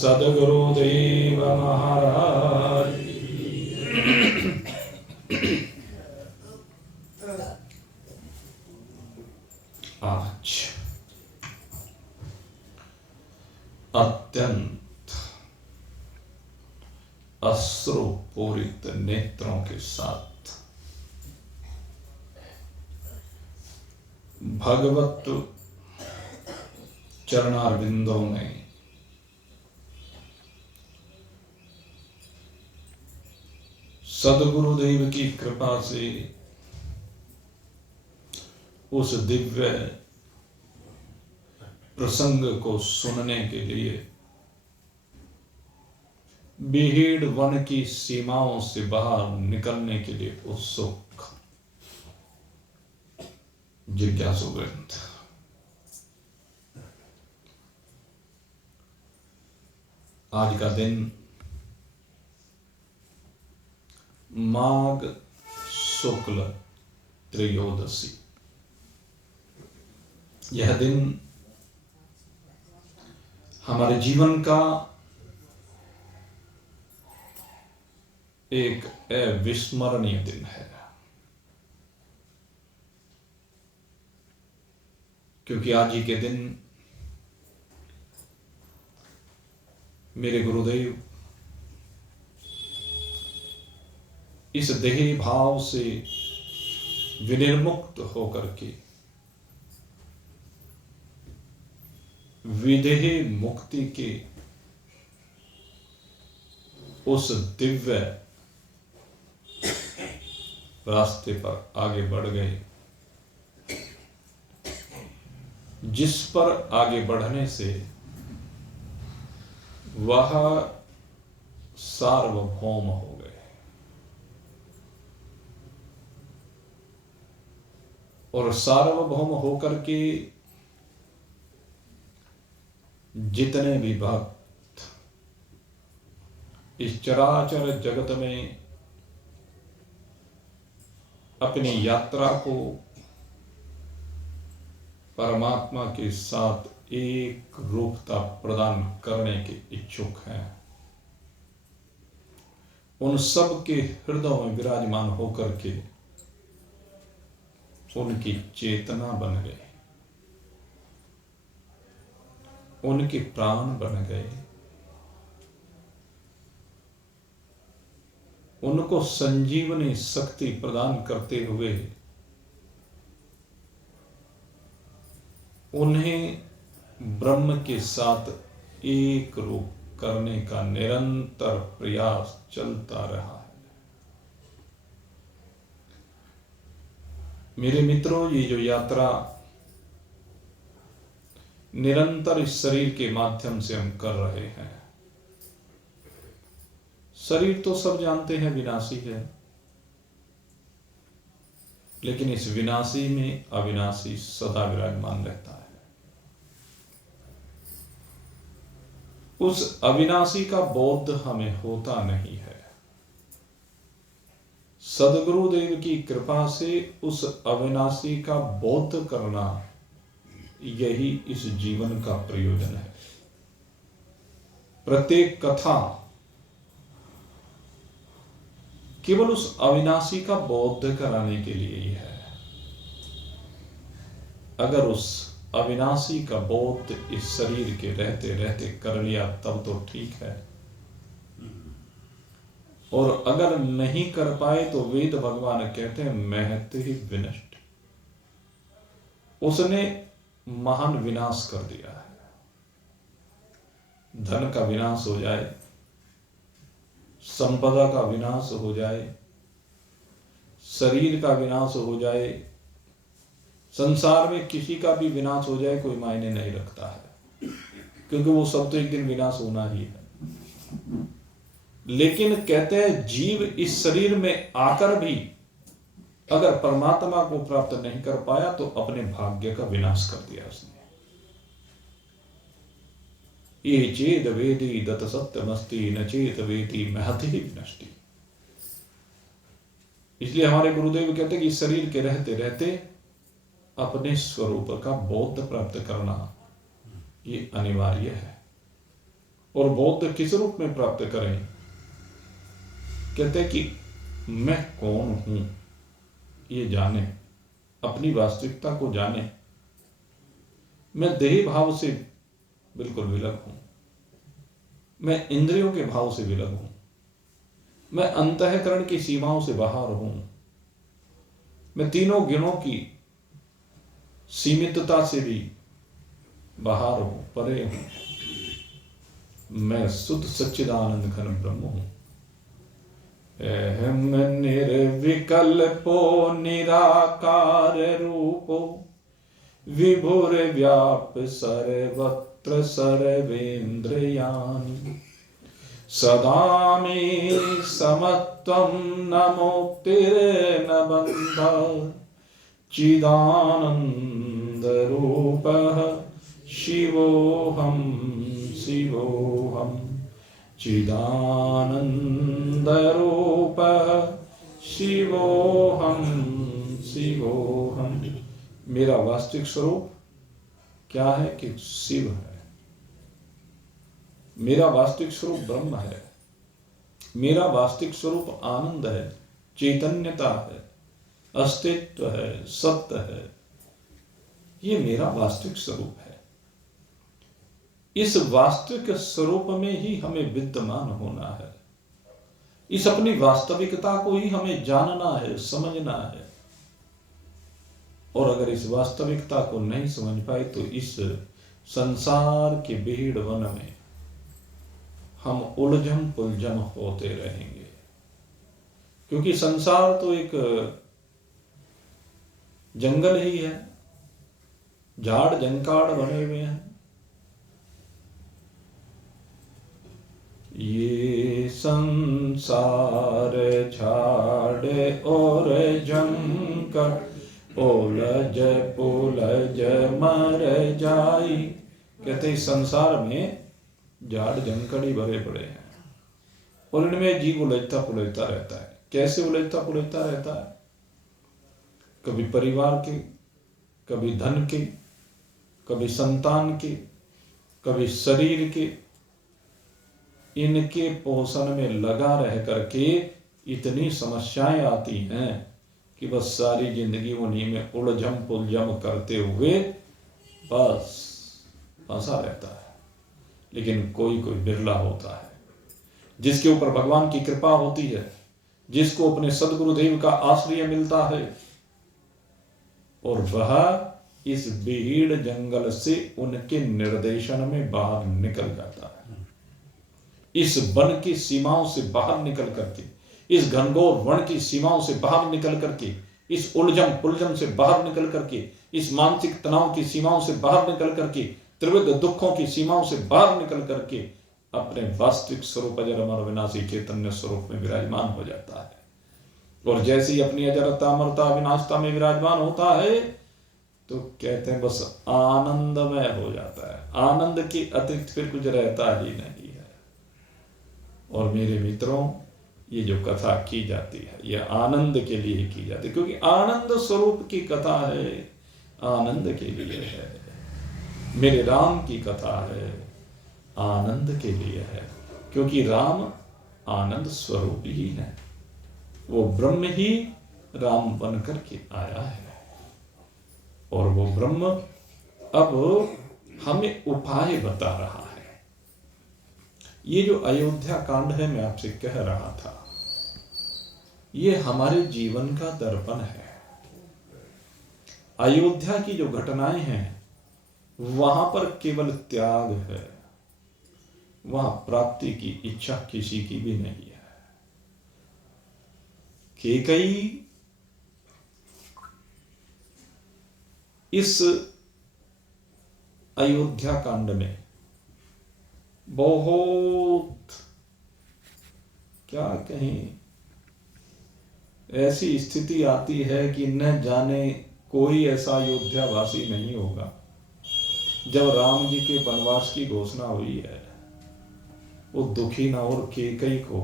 सद्गुरुदेव महाराज। आज अत्यंत अश्रुपूरित नेत्रों के साथ भगवत चरणारविंदों में सद्गुरुदेव की कृपा से उस दिव्य प्रसंग को सुनने के लिए बीहड़ वन की सीमाओं से बाहर निकलने के लिए उत्सुक जिज्ञासुवृंद, आज का दिन माघ शुक्ल त्रयोदशी। यह दिन हमारे जीवन का एक अविस्मरणीय दिन है, क्योंकि आज ही के दिन मेरे गुरुदेव इस देही भाव से विनिर्मुक्त होकर के विदेह मुक्ति के उस दिव्य रास्ते पर आगे बढ़ गए, जिस पर आगे बढ़ने से वह सार्वभौम हो गए और सार्वभौम होकर के जितने भी भक्त इस चराचर जगत में अपनी यात्रा को परमात्मा के साथ एक रूपता प्रदान करने के इच्छुक हैं, उन सब के हृदयों में विराजमान होकर के उनकी चेतना बन गए, उनके प्राण बन गए, उनको संजीवनी शक्ति प्रदान करते हुए उन्हें ब्रह्म के साथ एक रूप करने का निरंतर प्रयास चलता रहा है। मेरे मित्रों, ये जो यात्रा निरंतर इस शरीर के माध्यम से हम कर रहे हैं, शरीर तो सब जानते हैं विनाशी है, लेकिन इस विनाशी में अविनाशी सदा विराजमान रहता है। उस अविनाशी का बोध हमें होता नहीं है। सद्गुरुदेव की कृपा से उस अविनाशी का बोध करना, यही इस जीवन का प्रयोजन है। प्रत्येक कथा केवल उस अविनाशी का बोध कराने के लिए ही है। अगर उस अविनाशी का बोध इस शरीर के रहते रहते कर लिया तब तो ठीक है, और अगर नहीं कर पाए तो वेद भगवान कहते हैं महत ही विनष्ट, उसने महान विनाश कर दिया है। धन का विनाश हो जाए, संपदा का विनाश हो जाए, शरीर का विनाश हो जाए, संसार में किसी का भी विनाश हो जाए, कोई मायने नहीं रखता है, क्योंकि वो सब तो एक दिन विनाश होना ही है। लेकिन कहते हैं जीव इस शरीर में आकर भी अगर परमात्मा को प्राप्त नहीं कर पाया तो अपने भाग्य का विनाश कर दिया उसने। ये चेत वेदी दत्त सत्यमस्ति न चेत वेदी महति विनष्टि। इसलिए हमारे गुरुदेव कहते हैं कि शरीर के रहते रहते अपने स्वरूप का बोध प्राप्त करना ये अनिवार्य है। और बौद्ध किस रूप में प्राप्त करें? कहते कि मैं कौन हूं ये जाने, अपनी वास्तविकता को जाने। मैं देही भाव से बिल्कुल विलग हूं, मैं इंद्रियों के भाव से विलग हूं, मैं अंतःकरण की सीमाओं से बाहर हूं, मैं तीनों गुणों की सीमितता से भी बाहर हूं, परे हूं। मैं शुद्ध सच्चिदानंद घन ब्रह्म हूं। अहम निर्विकल्पो निराकार रूपो विभुर्व्याप सर्वत्र सर्वेन्द्रियाणि सदा मे समत्वं न मुक्तिर्न बन्धः चिदानन्दरूपः शिवोऽहं शिवोऽहं चिदानन्दरूपः शिवोऽहं शिवोऽहं। मेरा वास्तविक स्वरूप क्या है कि शिव है। मेरा वास्तविक स्वरूप ब्रह्म है। मेरा वास्तविक स्वरूप आनंद है, चैतन्यता है, अस्तित्व है, सत्य है। ये मेरा वास्तविक स्वरूप है। इस वास्तविक स्वरूप में ही हमें विद्यमान होना है। इस अपनी वास्तविकता को ही हमें जानना है, समझना है। और अगर इस वास्तविकता को नहीं समझ पाए तो इस संसार के भीड़ वन में हम उलझम पुलझम होते रहेंगे। क्योंकि संसार तो एक जंगल ही है, झाड़ जंकाड़ बने हुए हैं। ये संसार झाड़ और जंकाड़ ओलझ पुलझ मर जाई। कहते इस संसार में झाड़ जंकड़ी भरे पड़े हैं और इनमें जीव उलझता पुलझता रहता है। कैसे उलझता पुलझता रहता है? कभी परिवार के, कभी धन के, कभी संतान के, कभी शरीर के। इनके पोषण में लगा रह करके इतनी समस्याएं आती हैं कि बस सारी जिंदगी उन्हीं में उलझम पुलझम करते हुए बस फंसा रहता है। लेकिन कोई कोई बिरला होता है जिसके ऊपर भगवान की कृपा होती है, जिसको अपने सदगुरुदेव का आश्रय मिलता है और वह इस भीड़ जंगल से उनके निर्देशन में बाहर निकल जाता है। इस वन की सीमाओं से बाहर निकल करके, इस घनघोर वन की सीमाओं से बाहर निकल करके, इस उलझम पुलझम से बाहर निकल करके, इस मानसिक तनाव की सीमाओं से बाहर निकल करके, त्रिविध दुखों की सीमाओं से बाहर निकल करके अपने वास्तविक स्वरूप अजर अमर विनाशी चैतन्य स्वरूप में विराजमान हो जाता है। और जैसे ही अपनी अजरता अमरता विनाशता में विराजमान होता है तो कहते हैं बस आनंदमय हो जाता है। आनंद के अतिरिक्त फिर कुछ रहता ही नहीं है। और मेरे मित्रों, ये जो कथा की जाती है ये आनंद के लिए की जाती है, क्योंकि आनंद स्वरूप की कथा है, आनंद के लिए है। मेरे राम की कथा है, आनंद के लिए है, क्योंकि राम आनंद स्वरूप ही है। वो ब्रह्म ही राम बनकर के आया है और वो ब्रह्म अब हमें उपाय बता रहा है। ये जो अयोध्या कांड है, मैं आपसे कह रहा था, ये हमारे जीवन का दर्पण है। अयोध्या की जो घटनाएं हैं वहां पर केवल त्याग है, वहां प्राप्ति की इच्छा किसी की भी नहीं है। कैकेयी इस अयोध्या कांड में बहुत क्या कहें, ऐसी स्थिति आती है कि न जाने कोई ऐसा अयोध्या वासी नहीं होगा। जब राम जी के वनवास की घोषणा हुई है, वो दुखी न और कैकेयी को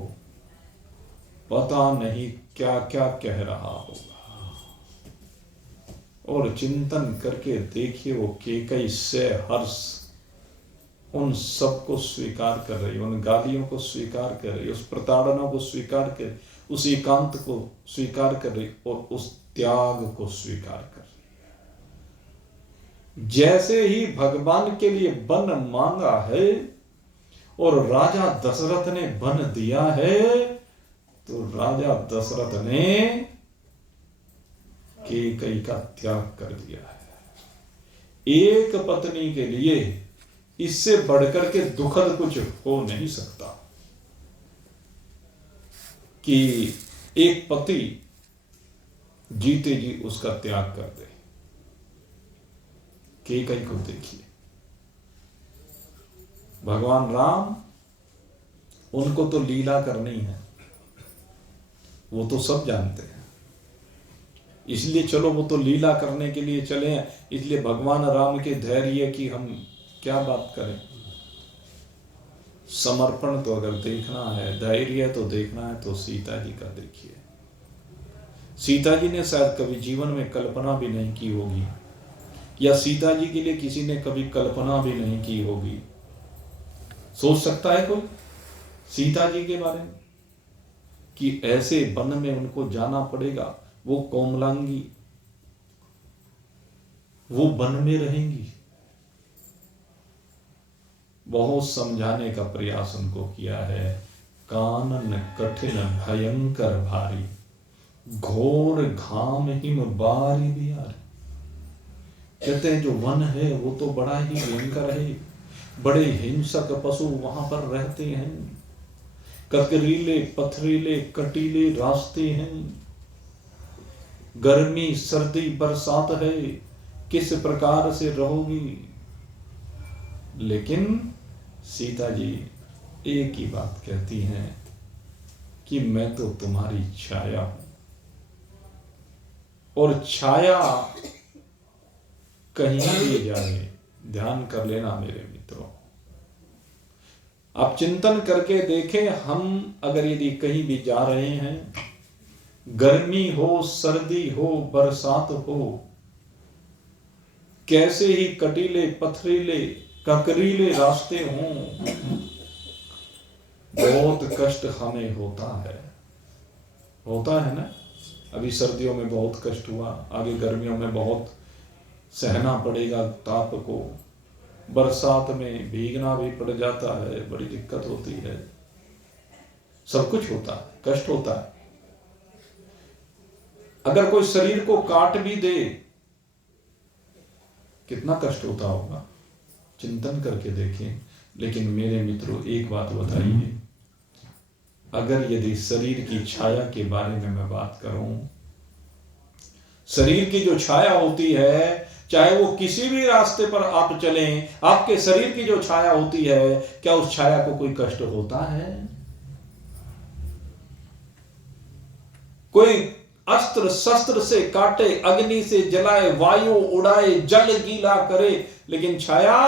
पता नहीं क्या क्या कह रहा होगा। और चिंतन करके देखिए वो कैकेयी से हर्ष उन सबको स्वीकार कर रही, उन गालियों को स्वीकार कर रही, उस प्रताड़ना को स्वीकार कर रही, उस एकांत को स्वीकार कर रही और उस त्याग को स्वीकार कर रही। जैसे ही भगवान के लिए वन मांगा है और राजा दशरथ ने वन दिया है, तो राजा दशरथ ने कैकेयी का त्याग कर दिया है। एक पत्नी के लिए इससे बढ़कर के दुखद कुछ हो नहीं सकता कि एक पति जीते जी उसका त्याग कर दे। कैकेयी को देखिए, भगवान राम, उनको तो लीला करनी है, वो तो सब जानते हैं, इसलिए चलो वो तो लीला करने के लिए चले हैं, इसलिए भगवान राम के धैर्य की हम क्या बात करें। समर्पण तो अगर देखना है, धैर्य तो देखना है, तो सीता जी का देखिए। सीता जी ने शायद कभी जीवन में कल्पना भी नहीं की होगी, या सीता जी के लिए किसी ने कभी कल्पना भी नहीं की होगी। सोच सकता है कोई सीता जी के बारे में कि ऐसे वन में उनको जाना पड़ेगा, वो कोमलांगी, वो वन में रहेंगी। बहुत समझाने का प्रयास उनको किया है। कानन कठिन भयंकर भारी, घोर घाम हिम बारी बिहारी। कहते हैं जो वन है वो तो बड़ा ही भयंकर है, बड़े हिंसक पशु वहां पर रहते हैं, ककरीले पथरीले कटीले रास्ते हैं, गर्मी सर्दी बरसात है, किस प्रकार से रहोगी। लेकिन सीता जी एक ही बात कहती हैं कि मैं तो तुम्हारी छाया हूं, और छाया कहीं भी जाए, ध्यान कर लेना मेरे मित्रों। आप चिंतन करके देखें, हम अगर यदि कहीं भी जा रहे हैं, गर्मी हो, सर्दी हो, बरसात हो, कैसे ही कटीले पथरीले ककरीले रास्ते हों, बहुत कष्ट हमें होता है ना। अभी सर्दियों में बहुत कष्ट हुआ, आगे गर्मियों में बहुत सहना पड़ेगा ताप को, बरसात में भीगना भी पड़ जाता है, बड़ी दिक्कत होती है, सब कुछ होता है, कष्ट होता है। अगर कोई शरीर को काट भी दे, कितना कष्ट होता होगा, चिंतन करके देखें। लेकिन मेरे मित्रों, एक बात बताइए, अगर यदि शरीर की छाया के बारे में मैं बात करूं, शरीर की जो छाया होती है, चाहे वो किसी भी रास्ते पर आप चलें, आपके शरीर की जो छाया होती है, क्या उस छाया को कोई कष्ट होता है? कोई अस्त्र शस्त्र से काटे, अग्नि से जलाए, वायु उड़ाए, जल गीला करे, लेकिन छाया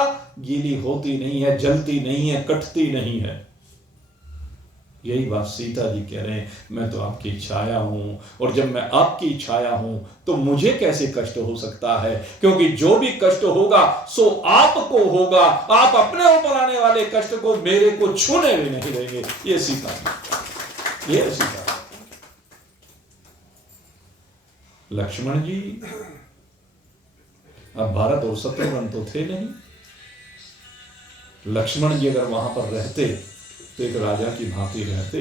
गीली होती नहीं है, जलती नहीं है, कटती नहीं है। यही बात सीता जी कह रहे हैं, मैं तो आपकी छाया हूं, और जब मैं आपकी छाया हूं तो मुझे कैसे कष्ट हो सकता है, क्योंकि जो भी कष्ट होगा सो आपको होगा। आप अपने ऊपर आने वाले कष्ट को मेरे को छूने भी नहीं देंगे। ये सीता, ये सीता। लक्ष्मण जी, अब भारत और शत्रुघ्न तो थे नहीं। लक्ष्मण जी अगर वहां पर रहते तो एक राजा की भांति रहते,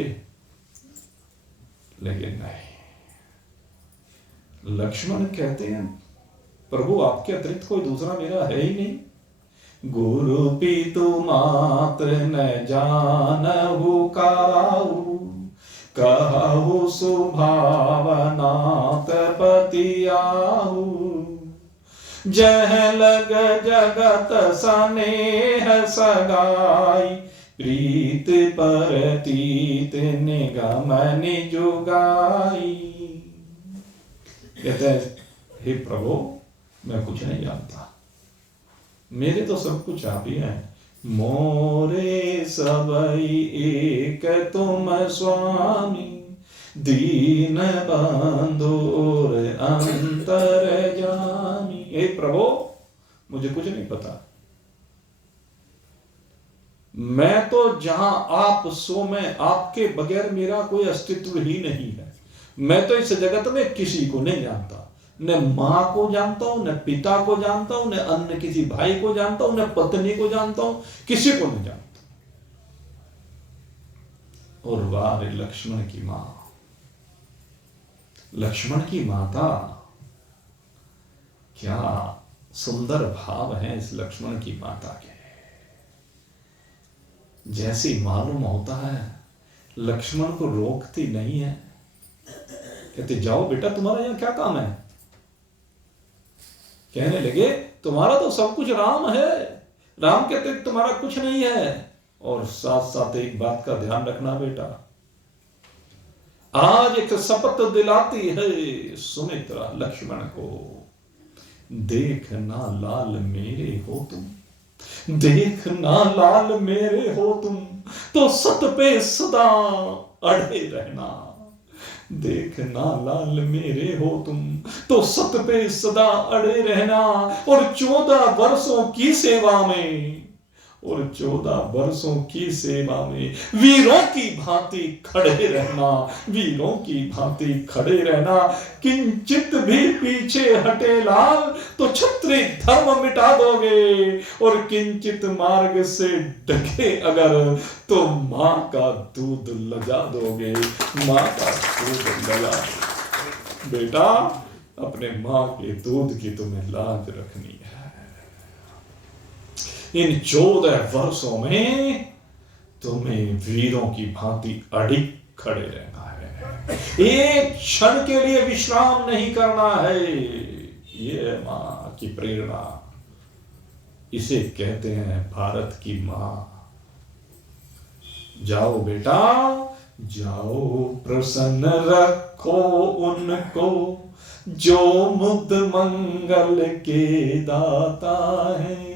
लेकिन नहीं। लक्ष्मण कहते हैं, प्रभु आपके अतिरिक्त कोई दूसरा मेरा है ही नहीं। गुरु पितु मात्र न जानहु काहू, कहु सुभावनाथ पति आहू। जह लग जगत सनेह सगाई, प्रीत परतीत निगम निजुगाई। कहते हैं, हे प्रभु, मैं कुछ नहीं जानता, मेरे तो सब कुछ आप ही हैं। मोरे सबई एक तुम स्वामी, दीन बंधुर अंतर जामी। हे प्रभु, मुझे कुछ नहीं पता, मैं तो जहां आप सो मैं, आपके बगैर मेरा कोई अस्तित्व ही नहीं है। मैं तो इस जगत में किसी को नहीं जानता, न मां को जानता हूं, न पिता को जानता हूं, न अन्य किसी भाई को जानता हूं, न पत्नी को जानता हूं, किसी को नहीं जानता। और वाह रे लक्ष्मण की मां, लक्ष्मण की माता, क्या सुंदर भाव है इस लक्ष्मण की माता के। जैसी मालूम होता है लक्ष्मण को रोकती नहीं है, कहते जाओ बेटा तुम्हारा यहां क्या काम है। कहने लगे तुम्हारा तो सब कुछ राम है, राम के अतिरिक्त तुम्हारा कुछ नहीं है। और साथ साथ एक बात का ध्यान रखना बेटा, आज एक शपथ दिलाती है सुमित्रा लक्ष्मण को, देखना लाल मेरे हो तुम, देखना लाल मेरे हो तुम, तो सत पे सदा अड़े रहना। देखना लाल मेरे हो तुम, तो सत पे सदा अड़े रहना। और 14 वर्षों की सेवा में, और 14 वर्षों की सेवा में वीरों की भांति खड़े रहना, वीरों की भांति खड़े रहना। किंचित भी पीछे हटे लाल, तो क्षत्रिय धर्म मिटा दोगे। और किंचित मार्ग से डगे अगर, तो मां का दूध लजा दोगे, मां का दूध लजा दोगे। बेटा अपने मां के दूध की तुम्हें लाज रखनी है। इन 14 वर्षों में तुम्हें वीरों की भांति अड़ी खड़े रहना है, एक क्षण के लिए विश्राम नहीं करना है। ये मां की प्रेरणा, इसे कहते हैं भारत की मां। जाओ बेटा जाओ, प्रसन्न रखो उनको, जो मुद मंगल के दाता है।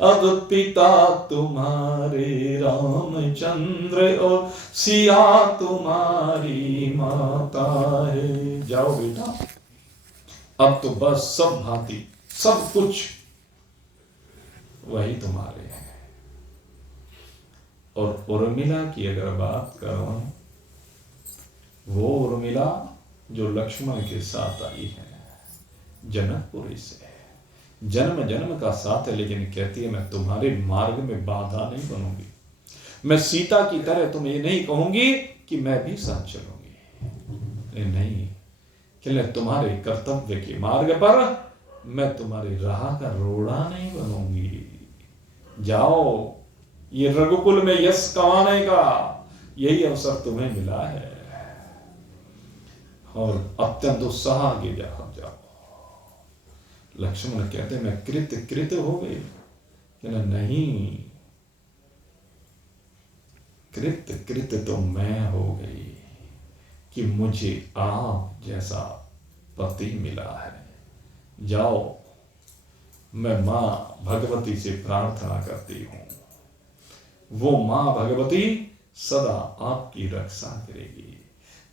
अब पिता तुम्हारे रामचंद्र, और सिया तुम्हारी माता है। जाओ बेटा, अब तो बस सब भांति सब कुछ वही तुम्हारे हैं। और उर्मिला की अगर बात करो, वो उर्मिला जो लक्ष्मण के साथ आई है जनकपुरी से, जन्म जन्म का साथ है, लेकिन कहती है मैं तुम्हारे मार्ग में बाधा नहीं बनूंगी। मैं सीता की तरह तुम ये नहीं कहूंगी कि मैं भी साथ चलूंगी, नहीं, कि तुम्हारे कर्तव्य के मार्ग पर मैं तुम्हारे राह का रोड़ा नहीं बनूंगी। जाओ, ये रघुकुल में यश कमाने का यही अवसर तुम्हें मिला है, और अत्यंत उत्साह आगे जाओ। लक्ष्मण कहते मैं कृत हो गई, कहना नहीं, कृत तो मैं हो गई कि मुझे आप जैसा पति मिला है। जाओ, मैं मां भगवती से प्रार्थना करती हूं, वो मां भगवती सदा आपकी रक्षा करेगी।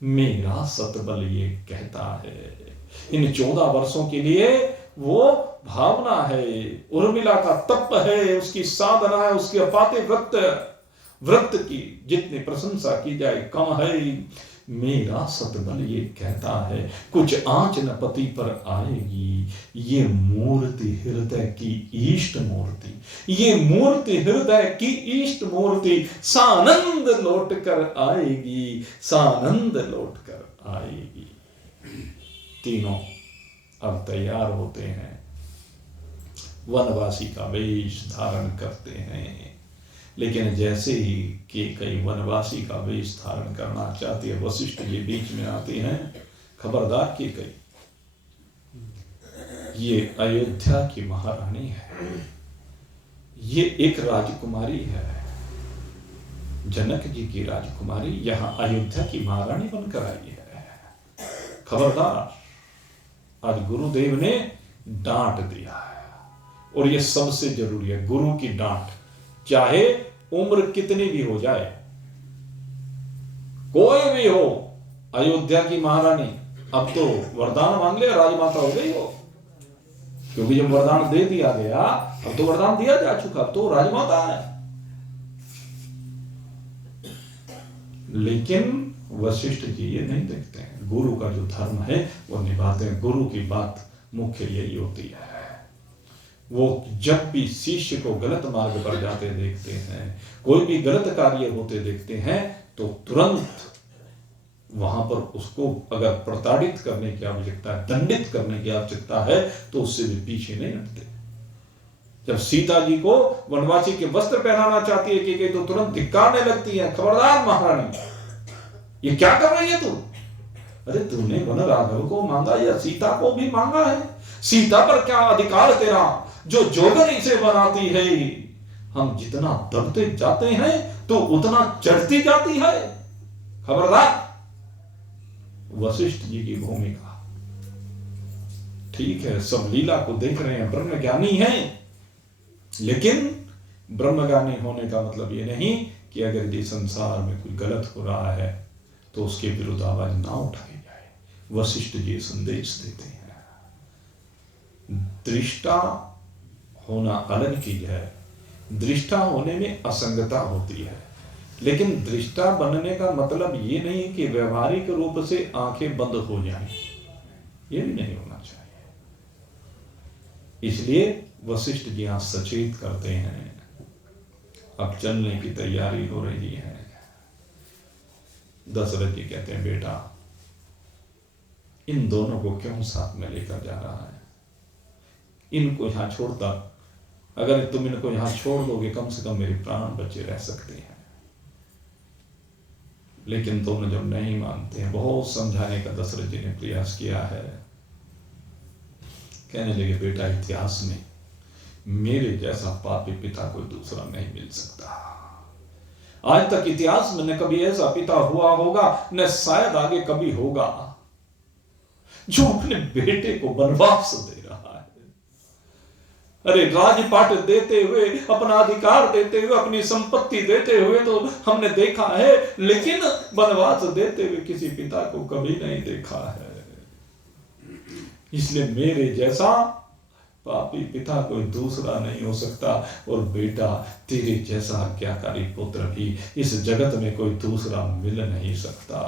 मेरा सतबल ये कहता है। इन 14 वर्षों के लिए वो भावना है, उर्मिला का तप है, उसकी साधना है, उसके अपाते व्रत की जितनी प्रशंसा की जाए कम है। मेरा सतबल ये कहता है, कुछ आंच न पति पर आएगी। ये मूर्ति हृदय की इष्ट मूर्ति, ये मूर्ति हृदय की इष्ट मूर्ति सानंद लौट कर आएगी, सानंद लौट कर आएगी। तीनों अब तैयार होते हैं, वनवासी का वेश धारण करते हैं। लेकिन जैसे ही कि कई वनवासी का वेश धारण करना चाहती है, वशिष्ठ जी बीच में आते हैं, खबरदार की कई, ये अयोध्या की महारानी है, ये एक राजकुमारी है, जनक जी की राजकुमारी यहां अयोध्या की महारानी बनकर आई है। खबरदार, आज गुरुदेव ने डांट दिया है, और यह सबसे जरूरी है, गुरु की डांट, चाहे उम्र कितनी भी हो जाए, कोई भी हो। अयोध्या की महारानी अब तो वरदान मांग ले, राजमाता हो गई हो, क्योंकि जब वरदान दे दिया गया, अब तो वरदान दिया जा चुका, अब तो राजमाता है। लेकिन वशिष्ठ जी ये नहीं देखते हैं, गुरु का जो धर्म है वो निभाते हैं। गुरु की बात मुख्य यही होती है, वो जब भी शिष्य को गलत मार्ग पर जाते देखते हैं, कोई भी गलत कार्य होते देखते हैं, तो तुरंत वहां पर उसको अगर प्रताड़ित करने की आवश्यकता है, दंडित करने की आवश्यकता है, तो उससे भी पीछे नहीं हटते। जब सीता जी को वनवासी के वस्त्र पहनाना चाहती है कि तो तुरंत धिक्कारने लगती है, खबरदार महारानी, ये क्या कर रही है तू? अरे तूने वन राघव को मांगा या सीता को भी मांगा है? सीता पर क्या अधिकार तेरा, जो जोगन इसे बनाती है? हम जितना दबते जाते हैं तो उतना चढ़ती जाती है। खबरदार। वशिष्ठ जी की भूमिका ठीक है, सब लीला को देख रहे हैं, ब्रह्मज्ञानी हैं, लेकिन ब्रह्मज्ञानी होने का मतलब ये नहीं कि अगर ये संसार में कुछ गलत हो रहा है तो उसके विरुद्ध आवाज ना उठाई जाए। वशिष्ठ जी संदेश देते हैं, दृष्टा होना अलग चीज है। दृष्टा होने में असंगता होती है, लेकिन दृष्टा बनने का मतलब ये नहीं कि व्यवहारिक रूप से आंखें बंद हो जाएं, ये भी नहीं होना चाहिए। इसलिए वशिष्ठ जी यहां सचेत करते हैं, अब चलने की तैयारी हो रही है। दशरथ जी कहते हैं, बेटा इन दोनों को क्यों साथ में लेकर जा रहा है? इनको यहां छोड़ता, अगर तुम इनको यहां छोड़ दोगे कम से कम मेरे प्राण बचे रह सकते हैं। लेकिन दोनों जब नहीं मानते हैं, बहुत समझाने का दशरथ जी ने प्रयास किया है। कहने लगे, बेटा इतिहास में मेरे जैसा पापी पिता कोई दूसरा नहीं मिल सकता। आज तक इतिहास में न कभी ऐसा पिता हुआ होगा, न शायद आगे कभी होगा, जो अपने बेटे को वनवास दे रहा है। अरे राजपाट देते हुए, अपना अधिकार देते हुए, अपनी संपत्ति देते हुए तो हमने देखा है, लेकिन वनवास देते हुए किसी पिता को कभी नहीं देखा है। इसलिए मेरे जैसा पापी पिता कोई दूसरा नहीं हो सकता, और बेटा तेरे जैसा आज्ञाकारी पुत्र भी इस जगत में कोई दूसरा मिल नहीं सकता,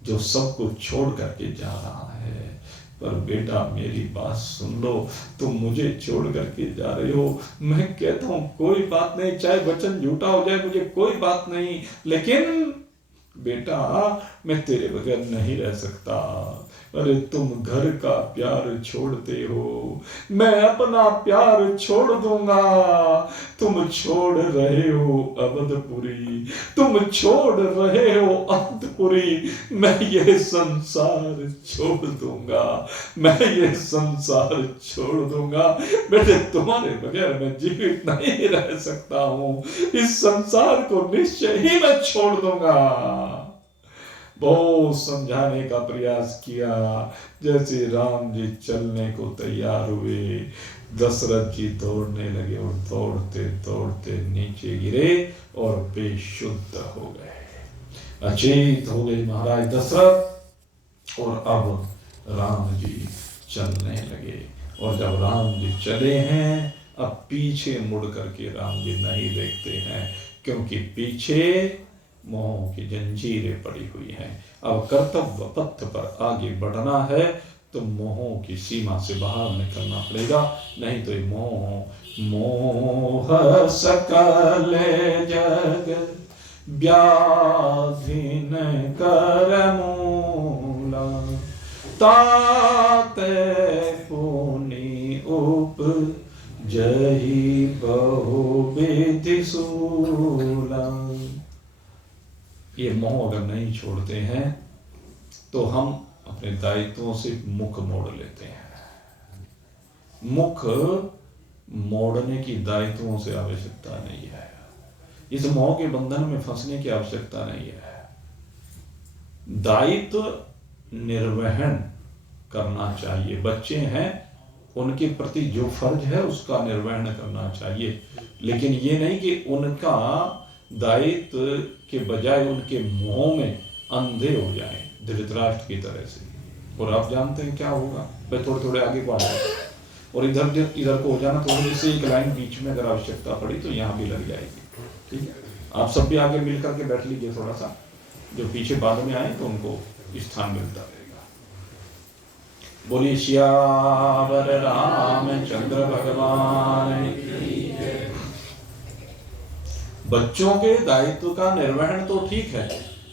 जो सब कुछ छोड़ करके जा रहा है। पर बेटा मेरी बात सुन लो, तुम मुझे छोड़ करके जा रहे हो, मैं कहता हूं कोई बात नहीं, चाहे वचन झूठा हो जाए मुझे कोई बात नहीं, लेकिन बेटा मैं तेरे बगैर नहीं रह सकता। अरे तुम घर का प्यार छोड़ते हो, मैं अपना प्यार छोड़ दूंगा। तुम छोड़ रहे हो अवधपुरी, तुम छोड़ रहे हो अवधपुरी, मैं ये संसार छोड़ दूंगा, मैं ये संसार छोड़ दूंगा। बेटे तुम्हारे बगैर मैं जीवित नहीं रह सकता हूं, इस संसार को निश्चय ही मैं छोड़ दूंगा। बहुत समझाने का प्रयास किया। जैसे राम जी चलने को तैयार हुए, दशरथ जी दौड़ने लगे और दौड़ते दौड़ते नीचे गिरे और बेशुद्ध हो गए, अचेत हो गए महाराज दशरथ। और अब राम जी चलने लगे, और जब राम जी चले हैं, अब पीछे मुड़ करके राम जी नहीं देखते हैं, क्योंकि पीछे मोह की जंजीरें पड़ी हुई हैं। अब कर्तव्य पथ पर आगे बढ़ना है तो मोहों की सीमा से बाहर निकलना पड़ेगा, नहीं तो ये मोह सकल जग व्याधीन कर मूला, ताते पुनि उप जही बहुविधि सूला। ये मोह अगर नहीं छोड़ते हैं तो हम अपने दायित्वों से मुख मोड़ लेते हैं। मुख मोड़ने की दायित्वों से आवश्यकता नहीं है, इस मोह के बंधन में फंसने की आवश्यकता नहीं है। दायित्व निर्वहन करना चाहिए, बच्चे हैं उनके प्रति जो फर्ज है उसका निर्वहन करना चाहिए, लेकिन ये नहीं कि उनका दायित्व के बजाय उनके मोह में अंधे हो जाएं, धृतराष्ट्र की तरह से। और आप जानते हैं क्या होगा, भाई थोड़े थोड़े आगे को आ जाए और इधर को हो जाना, थोड़ी सी एक लाइन बीच में अगर आवश्यकता पड़ी तो यहाँ भी लग जाएगी, ठीक है। आप सब भी आगे मिल करके बैठ लीजिए थोड़ा सा, जो पीछे बाद में आए तो उनको स्थान मिलता रहेगा। बोलिए सियावर रामचंद्र भगवान की जय। बच्चों के दायित्व का निर्वहन तो ठीक है,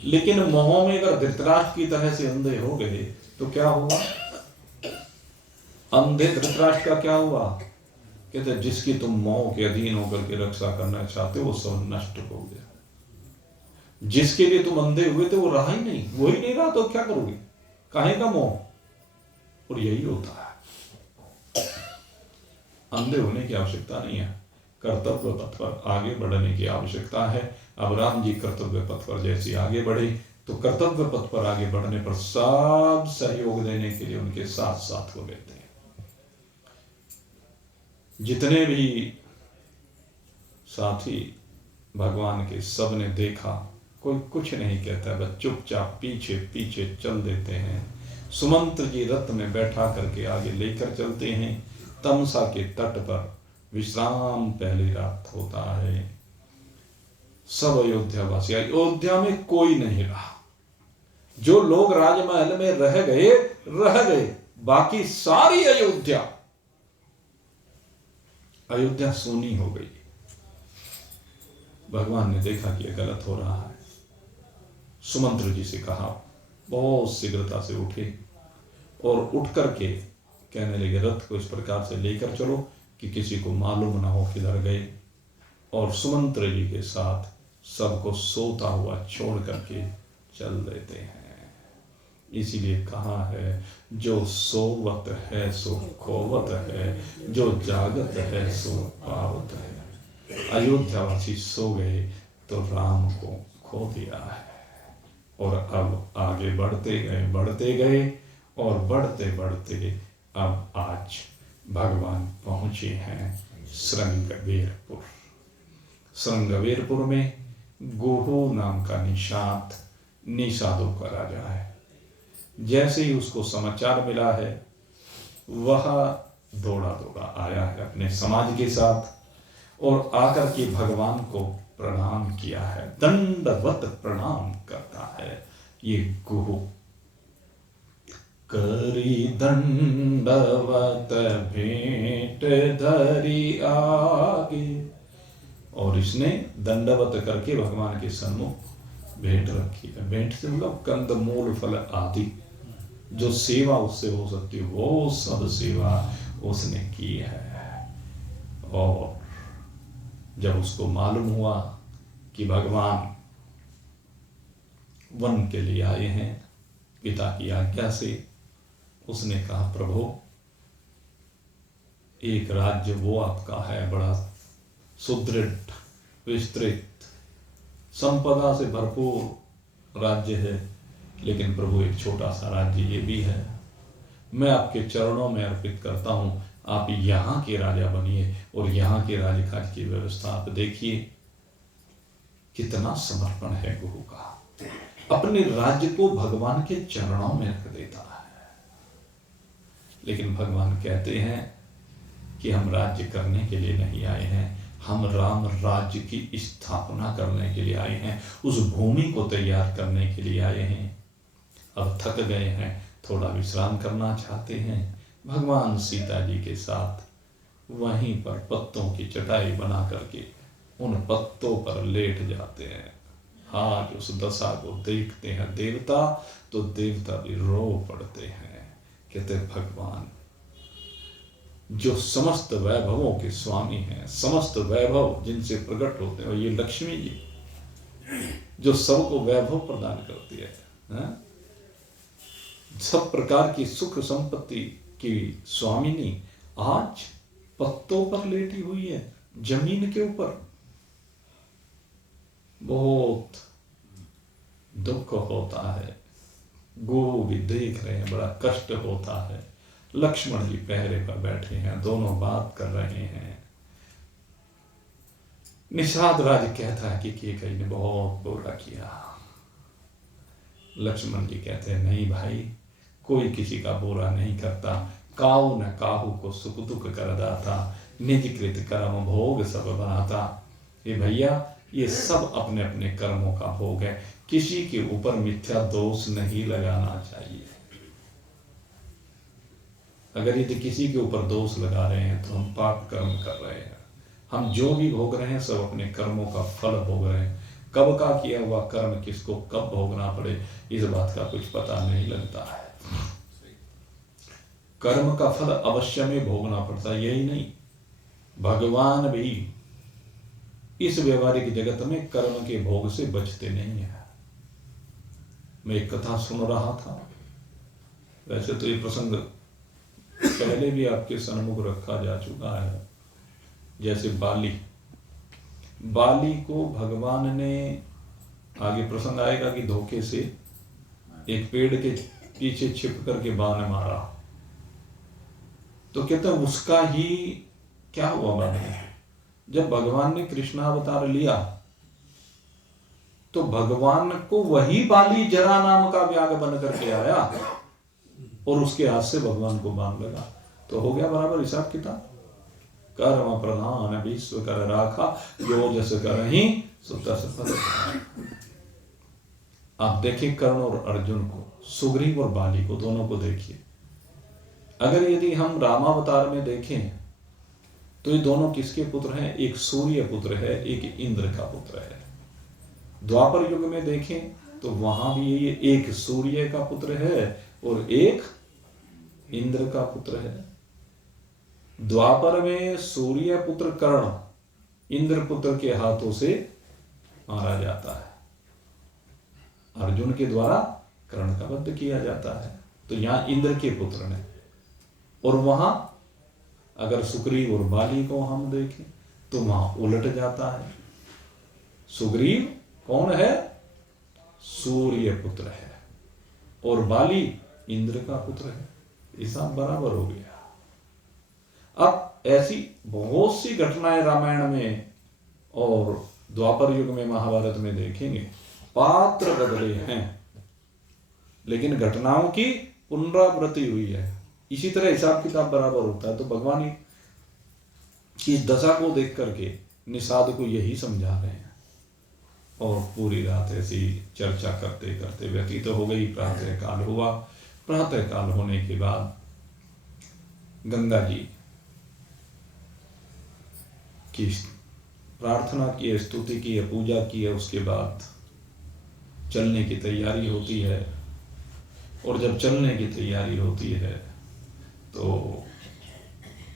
लेकिन मोह में अगर धृतराष्ट्र की तरह से अंधे हो गए तो क्या हुआ? अंधे धृतराष्ट्र का क्या हुआ? कहते जिसकी तुम मोह के अधीन होकर के रक्षा करना चाहते हो वो सब नष्ट हो गया। जिसके लिए तुम अंधे हुए थे वो रहा ही नहीं, वो ही नहीं रहा तो क्या करोगे? काहे का मोह? और यही होता है, अंधे होने की आवश्यकता नहीं है, कर्तव्य पथ पर आगे बढ़ने की आवश्यकता है। अब राम जी कर्तव्य पथ पर जैसे आगे बढ़े तो कर्तव्य पथ पर आगे बढ़ने पर सब सहयोग देने के लिए उनके साथ साथ हो गए थे। जितने भी साथी भगवान के, सब ने देखा, कोई कुछ नहीं कहता, बस चुपचाप पीछे पीछे चल देते हैं। सुमंत्र जी रथ में बैठा करके आगे लेकर चलते हैं। तमसा के तट पर विश्राम पहली रात होता है। सब अयोध्यावासी, अयोध्या में कोई नहीं रहा। जो लोग राजमहल में रह गए, बाकी सारी अयोध्या सोनी हो गई। भगवान ने देखा कि यह गलत हो रहा है। सुमंत्र जी से कहा, बहुत शीघ्रता से उठे और उठ करके कहने लगे रथ को इस प्रकार से लेकर चलो कि किसी को मालूम ना हो किधर गए। और सुमंत्र जी के साथ सबको सोता हुआ छोड़ करके चल देते हैं। इसीलिए कहा है, जो सोवत है सो खोवत है, जो जागत है सो पावत है। अयोध्यावासी सो गए तो राम को खो दिया है। और अब आगे बढ़ते गए और बढ़ते बढ़ते अब आज भगवान पहुंचे हैं श्रृंगवेरपुर। श्रृंगवेरपुर में गुहू नाम का निषादों का राजा है। जैसे ही उसको समाचार मिला है, वह दौड़ा आया है अपने समाज के साथ और आकर के भगवान को प्रणाम किया है, दंडवत प्रणाम करता है। ये गुहू करी दंडवत भेंट धरी आगे, और इसने दंडवत करके भगवान के सन्मुख भेंट रखी है। भेंट से मतलब कंद मूल फल आदि जो सेवा उससे हो सकती है, वो सब सेवा उसने की है। और जब उसको मालूम हुआ कि भगवान वन के लिए आए हैं पिता की आज्ञा से, उसने कहा प्रभु एक राज्य वो आपका है, बड़ा सुदृढ़ विस्तृत संपदा से भरपूर राज्य है, लेकिन प्रभु एक छोटा सा राज्य ये भी है। मैं आपके चरणों में अर्पित करता हूं, आप यहाँ के राजा बनिए और यहाँ के राजकाज की व्यवस्था आप देखिए। कितना समर्पण है गुरु का, अपने राज्य को भगवान के चरणों में रख देता है। लेकिन भगवान कहते हैं कि हम राज्य करने के लिए नहीं आए हैं, हम राम राज्य की स्थापना करने के लिए आए हैं, उस भूमि को तैयार करने के लिए आए हैं। अब थक गए हैं, थोड़ा विश्राम करना चाहते हैं। भगवान सीता जी के साथ वहीं पर पत्तों की चटाई बना करके उन पत्तों पर लेट जाते हैं। आज उस दशा को देखते हैं देवता, तो देवता भी रो पड़ते हैं। कहते भगवान जो समस्त वैभवों के स्वामी हैं, समस्त वैभव जिनसे प्रकट होते हैं, और ये लक्ष्मी जी जो सबको वैभव प्रदान करती है, सब प्रकार की सुख संपत्ति की स्वामिनी, आज पत्तों पर लेटी हुई है, जमीन के ऊपर। बहुत दुख होता है, गुरु भी देख रहे हैं, बड़ा कष्ट होता है। लक्ष्मण जी पहरे पर बैठे हैं, दोनों बात कर रहे हैं। निषाद राज कहता है कि कैकेयी ने बहुत बुरा किया। लक्ष्मण जी कहते हैं नहीं भाई, कोई किसी का बुरा नहीं करता। काऊ न काहू को सुख दुख कर दाता, निज कृत कर्म भोग सब बनाता। ये भैया ये सब अपने अपने कर्मों का भोग है। किसी के ऊपर मिथ्या दोष नहीं लगाना चाहिए। अगर यदि किसी के ऊपर दोष लगा रहे हैं तो हम पाप कर्म कर रहे हैं। हम जो भी भोग रहे हैं सब अपने कर्मों का फल भोग रहे हैं। कब का किया हुआ कर्म किसको कब भोगना पड़े इस बात का कुछ पता नहीं लगता है। कर्म का फल अवश्य में भोगना पड़ता है। यही नहीं, भगवान भी इस व्यवहारिक जगत में कर्म के भोग से बचते नहीं है। मैं एक कथा सुन रहा था, वैसे तो ये प्रसंग पहले भी आपके सन्मुख रखा जा चुका है। जैसे बाली को भगवान ने, आगे प्रसंग आएगा कि धोखे से एक पेड़ के पीछे छिप करके बाण मारा, तो कहते हैं उसका ही क्या हुआ बाद में। जब भगवान ने कृष्णावतार लिया तो भगवान को वही बाली जरा नाम का व्याग बन करके आया और उसके हाथ से भगवान को बाण लगा। तो हो गया बराबर हिसाब किताब। कर्म प्रधान विश्व कर राखा, जो जस करहि सो तस फल। आप देखिए कर्ण और अर्जुन को, सुग्रीव और बाली को, दोनों को देखिए। अगर यदि हम रामावतार में देखें तो ये दोनों किसके पुत्र हैं? एक सूर्य पुत्र है, एक इंद्र का पुत्र है। द्वापर युग में देखें तो वहां भी ये एक सूर्य का पुत्र है और एक इंद्र का पुत्र है। द्वापर में सूर्य पुत्र कर्ण इंद्र पुत्र के हाथों से मारा जाता है। अर्जुन के द्वारा कर्ण का वध किया जाता है। तो यहां इंद्र के पुत्र ने, और वहां अगर सुग्रीव और बाली को हम देखें तो वहां उलट जाता है। सुग्रीव कौन है? सूर्य पुत्र है और बाली इंद्र का पुत्र है। हिसाब बराबर हो गया। अब ऐसी बहुत सी घटनाएं रामायण में और द्वापर युग में, महाभारत में देखेंगे। पात्र बदले हैं लेकिन घटनाओं की पुनरावृत्ति हुई है। इसी तरह हिसाब किताब बराबर होता है। तो भगवान की इस दशा को देख करके निषाद को यही समझा रहे हैं। और पूरी रात ऐसी चर्चा करते करते व्यतीत तो हो गई। प्रातः काल हुआ। प्रातः काल होने के बाद गंगा जी की प्रार्थना की है, स्तुति की है, पूजा की है। उसके बाद चलने की तैयारी होती है। और जब चलने की तैयारी होती है तो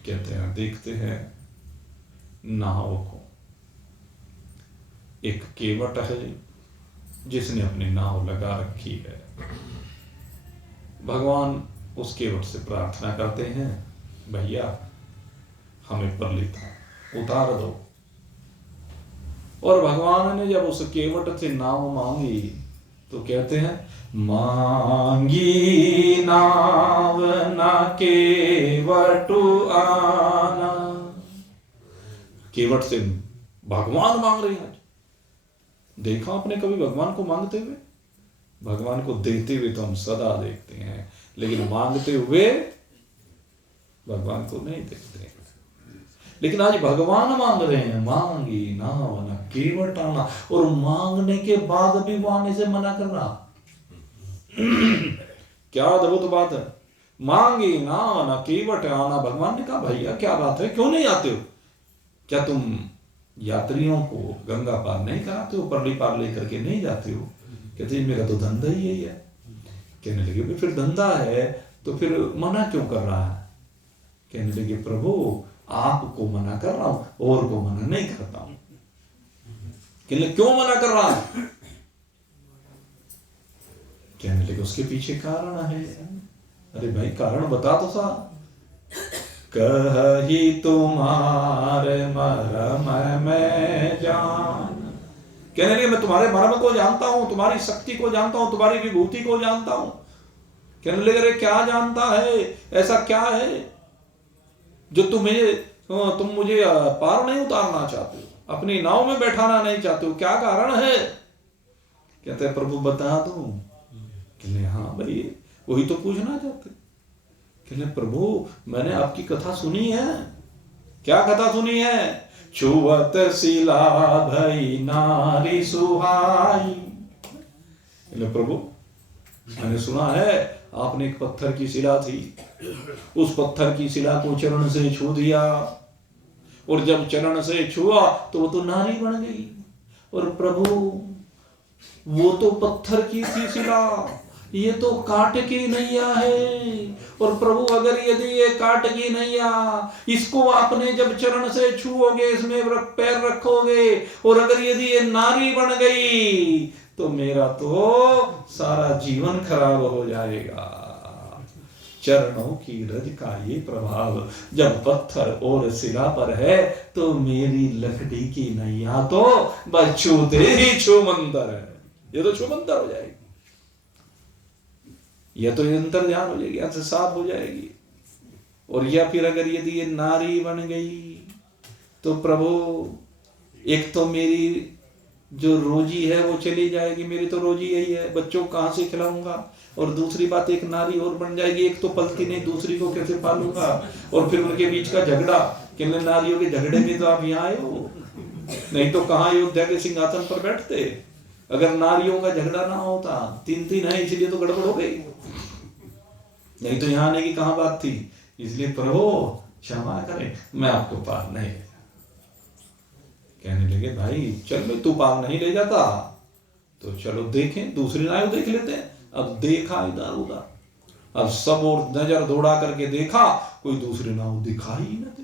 कहते हैं, देखते हैं नाव को। एक केवट है जिसने अपनी नाव लगा रखी है। भगवान उस केवट से प्रार्थना करते हैं, भैया हमें परलित उतार दो। और भगवान ने जब उस केवट से नाव मांगी तो कहते हैं, मांगी नाव ना केवटु आना। केवट से भगवान मांग रहे हैं। देखा आपने कभी भगवान को मांगते हुए? भगवान को देते हुए तो हम सदा देखते हैं, लेकिन मांगते हुए भगवान को नहीं देखते। लेकिन आज भगवान मांग रहे हैं, मांगी नाव न केवट आना। और मांगने के बाद भी वो आने से मना कर रहा। क्या अद्भुत बात है। मांगी नाव न केवट आना। भगवान ने कहा, भैया क्या बात है, क्यों नहीं आते हो? क्या तुम यात्रियों को गंगा पार नहीं कराते हो? परली पार लेकर के नहीं जाते हो? कहते मेरा तो धंधा ही यही है। कहने लगे, फिर धंधा है तो फिर मना क्यों कर रहा है? कहने लगे, प्रभु आपको मना कर रहा हूं और को मना नहीं करता हूं। कहने लगे, क्यों मना कर रहा है? कहने लगे, उसके पीछे कारण है। अरे भाई कारण बता तो सा। कही तुम्हारे मरम मैं जान। कहने लगे, मैं तुम्हारे मरम को जानता हूं, तुम्हारी शक्ति को जानता हूं, तुम्हारी विभूति को जानता हूं। कहने लगे, अरे क्या जानता है? ऐसा क्या है जो तुम मुझे पार नहीं उतारना चाहते हो, अपनी नाव में बैठाना नहीं चाहते हो? क्या कारण है? कहते हैं, प्रभु बता दो। कहने, हाँ भाई वही तो पूछना चाहते। कहने, प्रभु मैंने आपकी कथा सुनी है, क्या कथा सुनी है? छुअत शिला भई नारी सुहाई। प्रभु मैंने सुना है आपने एक पत्थर की शिला थी, उस पत्थर की शिला को चरण से छू दिया, और जब चरण से छुआ तो वो तो नारी बन गई। और प्रभु वो तो पत्थर की थी शिला, ये तो काट की नैया है। और प्रभु अगर यदि ये काट की नैया, इसको आपने जब चरण से छुओगे, इसमें पैर रखोगे, और अगर यदि ये नारी बन गई तो मेरा तो सारा जीवन खराब हो जाएगा। चरणों की रज का ये प्रभाव जब पत्थर और शिला पर है तो मेरी लकड़ी की नैया तो बस छूते ही छूमंतर है, ये तो छूमंतर हो जाएगी, यह तो अंतर ध्यान हो जाएगी, अंत साफ हो जाएगी। और या फिर अगर यदि ये नारी बन गई तो प्रभु एक तो मेरी जो रोजी है वो चली जाएगी, मेरी तो रोजी यही है, बच्चों कहाँ से खिलाऊंगा। और दूसरी बात एक नारी और बन जाएगी, एक तो पलती नहीं, दूसरी को कैसे पालूंगा। और फिर उनके बीच का झगड़ा, कि नारियों के झगड़े में तो आप यहाँ आए हो, नहीं तो कहाँ अयोध्या के सिंहासन पर बैठते। अगर नारियों का झगड़ा ना होता, तीन तीन है इसलिए तो गड़बड़ हो गई, नहीं तो यहाँ आने की कहाँ बात थी। इसलिए प्रभु क्षमा करें, मैं आपको पार नहीं ले। कहने लगे भाई चल तू पार नहीं ले जाता तो चलो देखें, दूसरी नाव देख लेते हैं। अब देखा इधर उधर, अब सब और नजर दौड़ा करके देखा, कोई दूसरी नाव दिखाई ही न दे।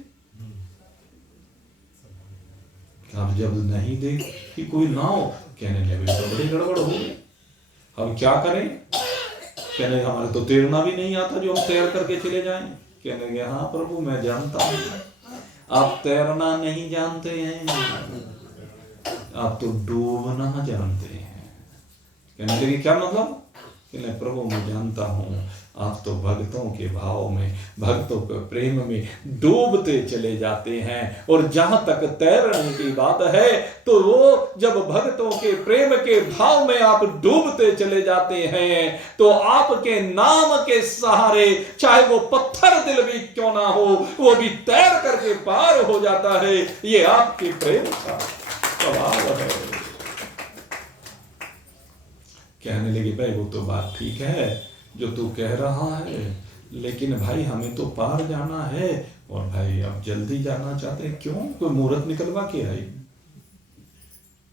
अब जब नहीं देखी कोई नाव, कहने लगे तो बड़ी गड़बड़ हो गई, अब क्या करें। कहने हमारे तो तैरना भी नहीं आता जो हम तैर करके चले जाएं। कहने लगे हाँ प्रभु मैं जानता हूं, आप तैरना नहीं जानते हैं, आप तो डूबना जानते हैं। कहने लगे क्या मतलब? कहने प्रभु मैं जानता हूं आप तो भक्तों के भाव में, भक्तों के प्रेम में डूबते चले जाते हैं। और जहां तक तैरने की बात है तो वो जब भक्तों के प्रेम के भाव में आप डूबते चले जाते हैं तो आपके नाम के सहारे चाहे वो पत्थर दिल भी क्यों ना हो, वो भी तैर करके पार हो जाता है। ये आपके प्रेम का स्वभाव है। कहने लगे भाई वो तो बात ठीक है जो तू कह रहा है, लेकिन भाई हमें तो पार जाना है, और भाई अब जल्दी जाना चाहते हैं। क्यों? कोई मुहूर्त निकलवा के आई?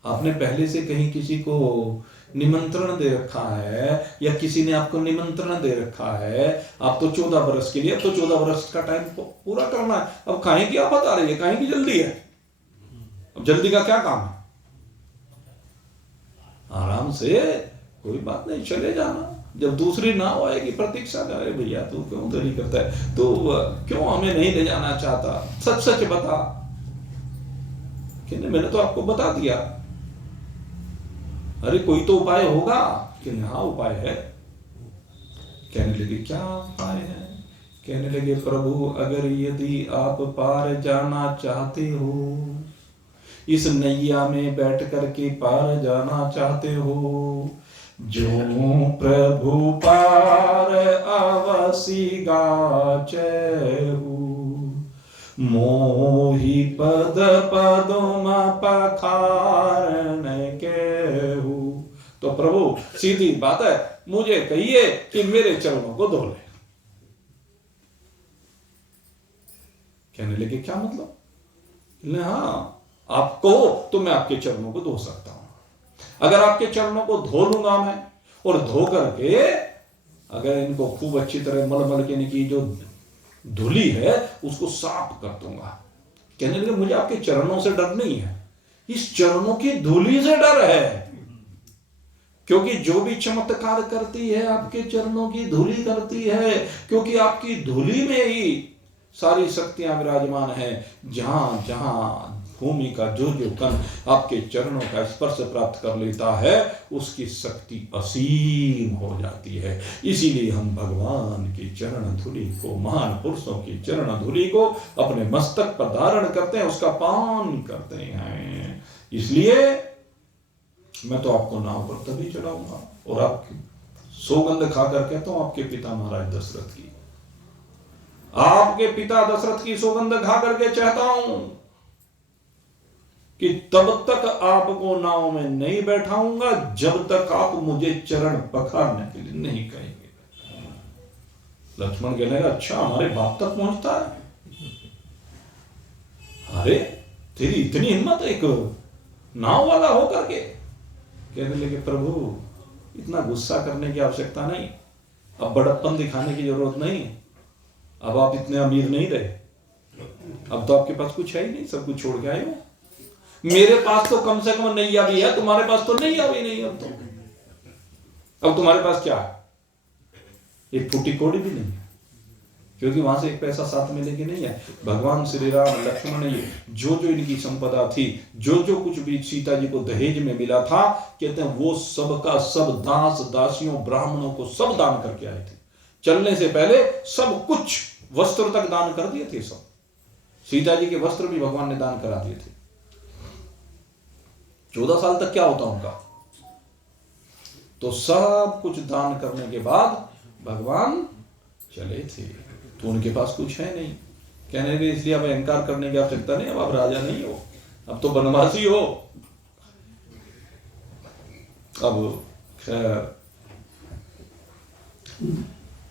आपने पहले से कहीं किसी को निमंत्रण दे रखा है, या किसी ने आपको निमंत्रण दे रखा है? आप तो 14 बरस के लिए, अब तो 14 बरस का टाइम पूरा करना है। अब काहे की आफत आ रही है, काहे की जल्दी है? अब जल्दी का क्या काम है? आराम से, कोई बात नहीं, चले जाना। जब दूसरी नाव आएगी प्रतीक्षा करे, भैया तू क्यों देरी करता है, तो क्यों हमें नहीं ले जाना चाहता, सच सच बता। कहने मैंने तो आपको बता दिया। अरे कोई तो उपाय होगा। कि हाँ उपाय है। कहने लगे क्या उपाय है? कहने लगे प्रभु अगर यदि आप पार जाना चाहते हो, इस नैया में बैठ करके पार जाना चाहते हो, जो प्रभु पार अवसी गाचहु, मोहि पद पदुम पखारन केहु। तो प्रभु सीधी बात है, मुझे कहिए कि मेरे चरणों को धो ले। कहने लगे क्या मतलब? हाँ आप कहो तो मैं आपके चरणों को धो सकता हूं। अगर आपके चरणों को धो लूंगा मैं, और धो करके अगर इनको खूब अच्छी तरह मल के इनकी जो धूली है उसको साफ कर दूंगा। कहने लगे मुझे आपके चरणों से डर नहीं है, इस चरणों की धूली से डर है। क्योंकि जो भी चमत्कार करती है आपके चरणों की धूली करती है, क्योंकि आपकी धूली में ही सारी शक्तियां विराजमान है। जहां जहां भूमि का जो जो कण आपके चरणों का स्पर्श प्राप्त कर लेता है उसकी शक्ति असीम हो जाती है। इसीलिए हम भगवान की चरण धूलि को, महान पुरुषों की चरण धूलि को अपने मस्तक पर धारण करते हैं, उसका पान करते हैं। इसलिए मैं तो आपको नाव पर तभी चढ़ाऊंगा, और आपकी सौगंध खाकर कहता हूं आपके पिता महाराज दशरथ की, आपके पिता दशरथ की सौगंध खा करके चाहता हूं कि तब तक आपको नाव में नहीं बैठाऊंगा जब तक आप मुझे चरण पखारने के लिए नहीं कहेंगे। लक्ष्मण कहने लगा, अच्छा हमारे बाप तक पहुंचता है? अरे तेरी इतनी हिम्मत एक नाव वाला होकर के? कहने लगे, प्रभु इतना गुस्सा करने की आवश्यकता नहीं, अब बड़प्पन दिखाने की जरूरत नहीं, अब आप इतने अमीर नहीं रहे, अब तो आपके पास कुछ है ही नहीं, सब कुछ छोड़ के आए हो। मेरे पास तो कम से कम नैया भी है, तुम्हारे पास तो नैया भी नहीं। अब तुम्हारे पास क्या है? एक फूटी कोड़ी भी नहीं है, क्योंकि वहां से एक पैसा साथ में लेके नहीं है। भगवान श्री राम लक्ष्मण ने जो जो इनकी संपदा थी, जो जो कुछ भी सीता जी को दहेज में मिला था, कहते हैं वो सब का सब दास दासियों ब्राह्मणों को सब दान करके आए थे। चलने से पहले सब कुछ वस्त्र तक दान कर दिए थे। सब सीता जी के वस्त्र भी भगवान ने दान करा दिए थे। 14 साल तक क्या होता उनका, तो सब कुछ दान करने के बाद भगवान चले थे। तो उनके पास कुछ है नहीं, कहने लगे इसलिए अब अहंकार करने की आवश्यकता नहीं, अब आप राजा नहीं हो, अब तो बनवासी हो। अब खैर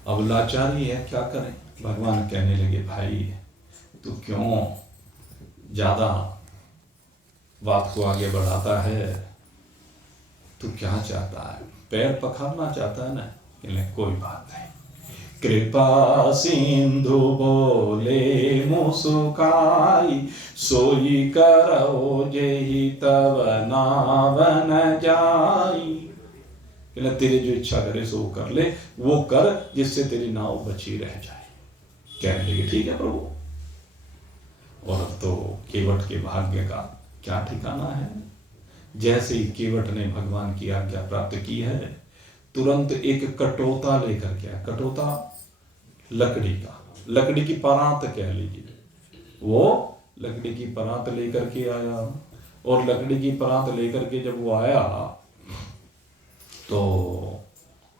अब लाचारी है, क्या करें। भगवान कहने लगे, भाई तू क्यों ज्यादा बात को आगे बढ़ाता है, तू क्या चाहता है? पैर पखारना चाहता है ना? कोई बात नहीं। कृपा सिंधु बोले मुस्काई, सोई करो जेहि तब नावन जाई। तेरी जो इच्छा करे सो कर ले, वो कर जिससे तेरी नाव बची रह जाए। कहने लगे ठीक है प्रभु। और अब तो केवट के भाग्य का क्या ठिकाना है। जैसे ही केवट ने भगवान की आज्ञा प्राप्त की है, तुरंत एक कटोता लेकर के, कटोता लकड़ी का, लकड़ी की परात कह लीजिए, वो लकड़ी की परात लेकर के आया। और लकड़ी की परात लेकर के जब वो आया तो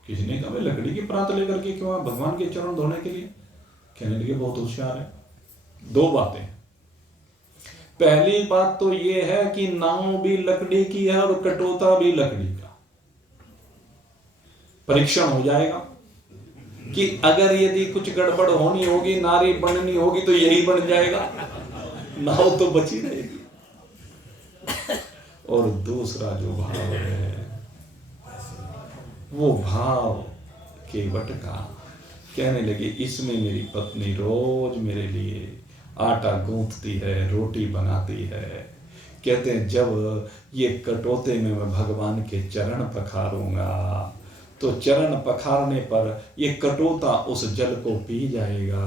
किसी ने कहा, मैं लकड़ी की परात लेकर के क्यों आया? भगवान के चरण धोने के लिए। कहने लगे बहुत होशियार है। दो बातें, पहली बात तो ये है कि नाव भी लकड़ी की है और कटोता भी लकड़ी का। परीक्षण हो जाएगा कि अगर यदि कुछ गड़बड़ होनी होगी, नारी बननी होगी, तो यही बन जाएगा, नाव तो बची रहेगी। और दूसरा जो भाव है, वो भाव केवट का। कहने लगे इसमें मेरी पत्नी रोज मेरे लिए आटा गूंथती है, रोटी बनाती है। कहते हैं जब ये कटोते में मैं भगवान के चरण पखारूंगा, तो चरण पखारने पर ये कटोता उस जल को पी जाएगा।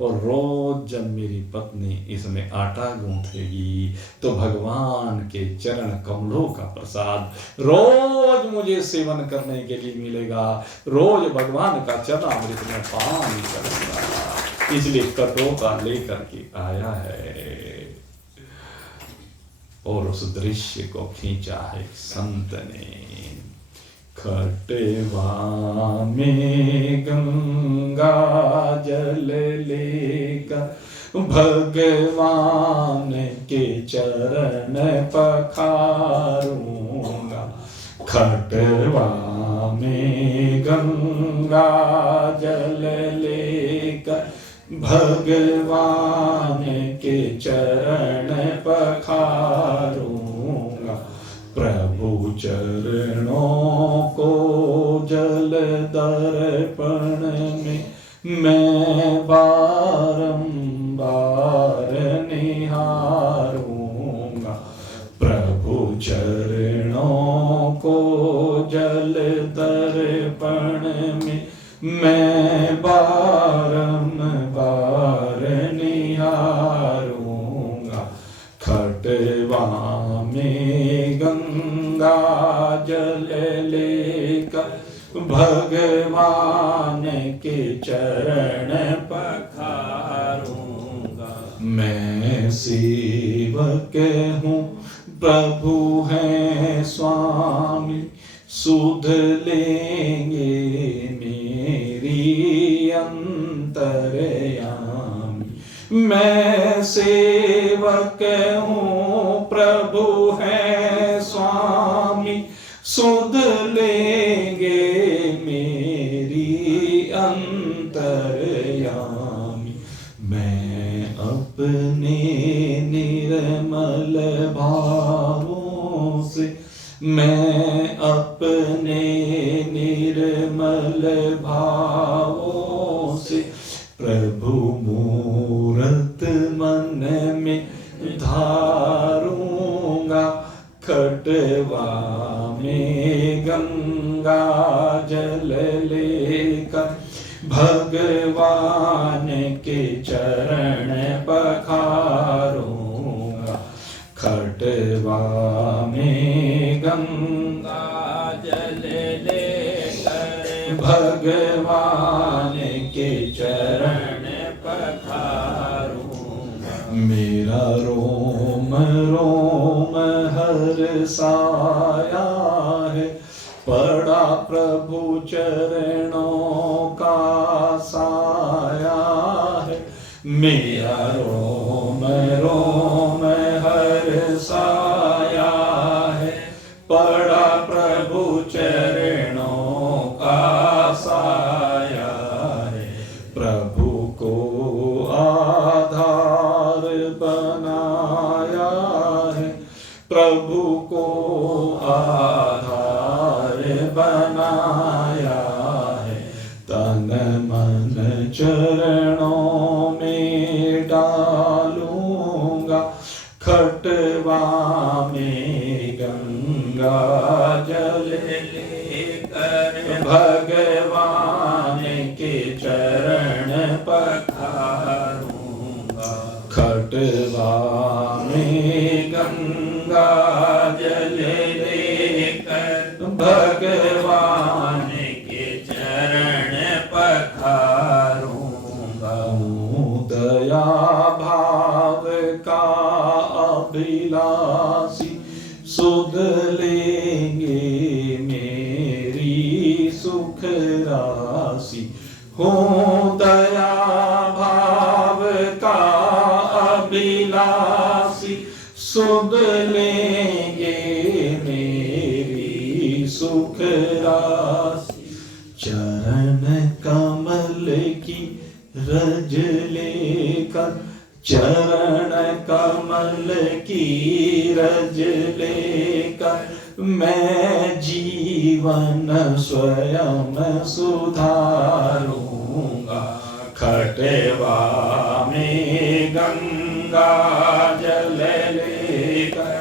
और रोज जब मेरी पत्नी इसमें आटा गूंथेगी, तो भगवान के चरण कमलों का प्रसाद रोज मुझे सेवन करने के लिए मिलेगा। रोज भगवान का चरणामृत में पान करूंगा, इसलिए कटोता लेकर के आया है। और उस दृश्य को खींचा है संत ने। खटवा में गंगा जल लेकर भगवान के चरण पखारूंगा। खटवा में गंगा जल लेकर भगवान के चरण पखारूंगा। प्रभु चरणों को जल दर्पण में मैं बारंबार निहारूंगा। प्रभु चरणों को जल दर्पण में मैं बारंबार निहारूंगा। खटवा में गंगा जल लेकर भगवान के चरण पखारूंगा। मैं सेवक हूँ, प्रभु हैं स्वामी, सुध लेंगे मेरी अंतर्यामी। मैं सेवक हूँ प्रभु है स्वामी, सुध लेंगे मेरी अंतर्यामी। मैं अपने निर्मल भावों से, मैं अपने निर्मल भावों से प्रभु मूरत मन में धारूंगा। खटवा में गंगा जल लेकर भगवान के चरण पखारूंगा। खटवा में गंगा जल लेकर भगवान के चरण पखारूंगा। मेरा रोम रोम हर्षाया है, पड़ा प्रभु चरणों का साया है। मेरा रोम रोम हर्षाया है, पड़ा प्रभु चरणों का साया है। प्रभु को आधार बनाया है, प्रभु को आधार बनाया है। तन मन चरणों में डालूंगा। खटवा में गंगा जल लेकर भगवान के चरण पखारूंगा। खटवा में गंगा जल लेकर भगवान के चरण पखारूंगा। दया भाव का अभिलाषी, सुध लेंगे मेरी सुख राशि। हो दया भाव का अभिलाषी, सुध लेंगे मेरी सुख राशि। चरण कमल की रज लेकर, चरण कमल की रज लेकर मैं जीवन स्वयं सुधारूंगा। खटवा में गंगा जल लेकर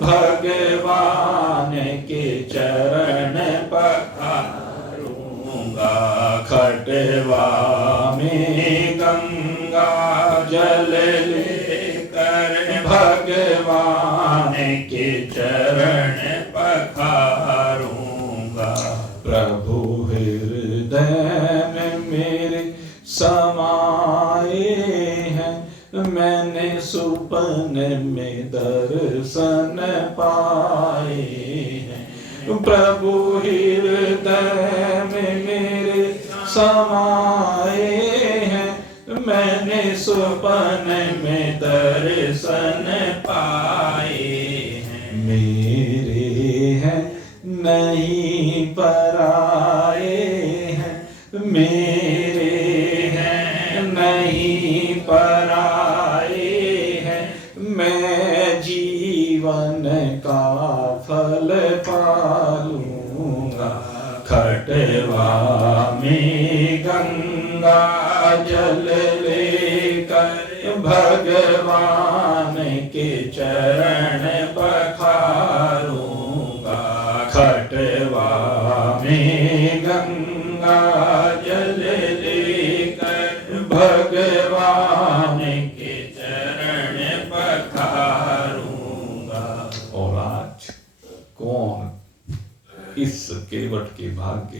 भगवान के चरण पखारूंगा। खटवा में गंगा जल लेकर भगवान के चरण पखारूंगा। प्रभु हृदय में मेरे समाए हैं, मैंने सुपने में दर्शन पाए हैं। प्रभु हृदय में मेरे समाए हैं, मैंने सुपने में दर्शन पाए हैं। मेरे हैं नहीं पराए हैं, मेरे हैं नहीं पराए हैं। मैं जीवन का फल पालूंगा। खटवा में गंगा जल लेकर भगवान के चरण पखारूंगा। खटवा में गंगा जल लेकर भगवान के चरण पखारूंगा। और आज कौन इस केवट के भाग्य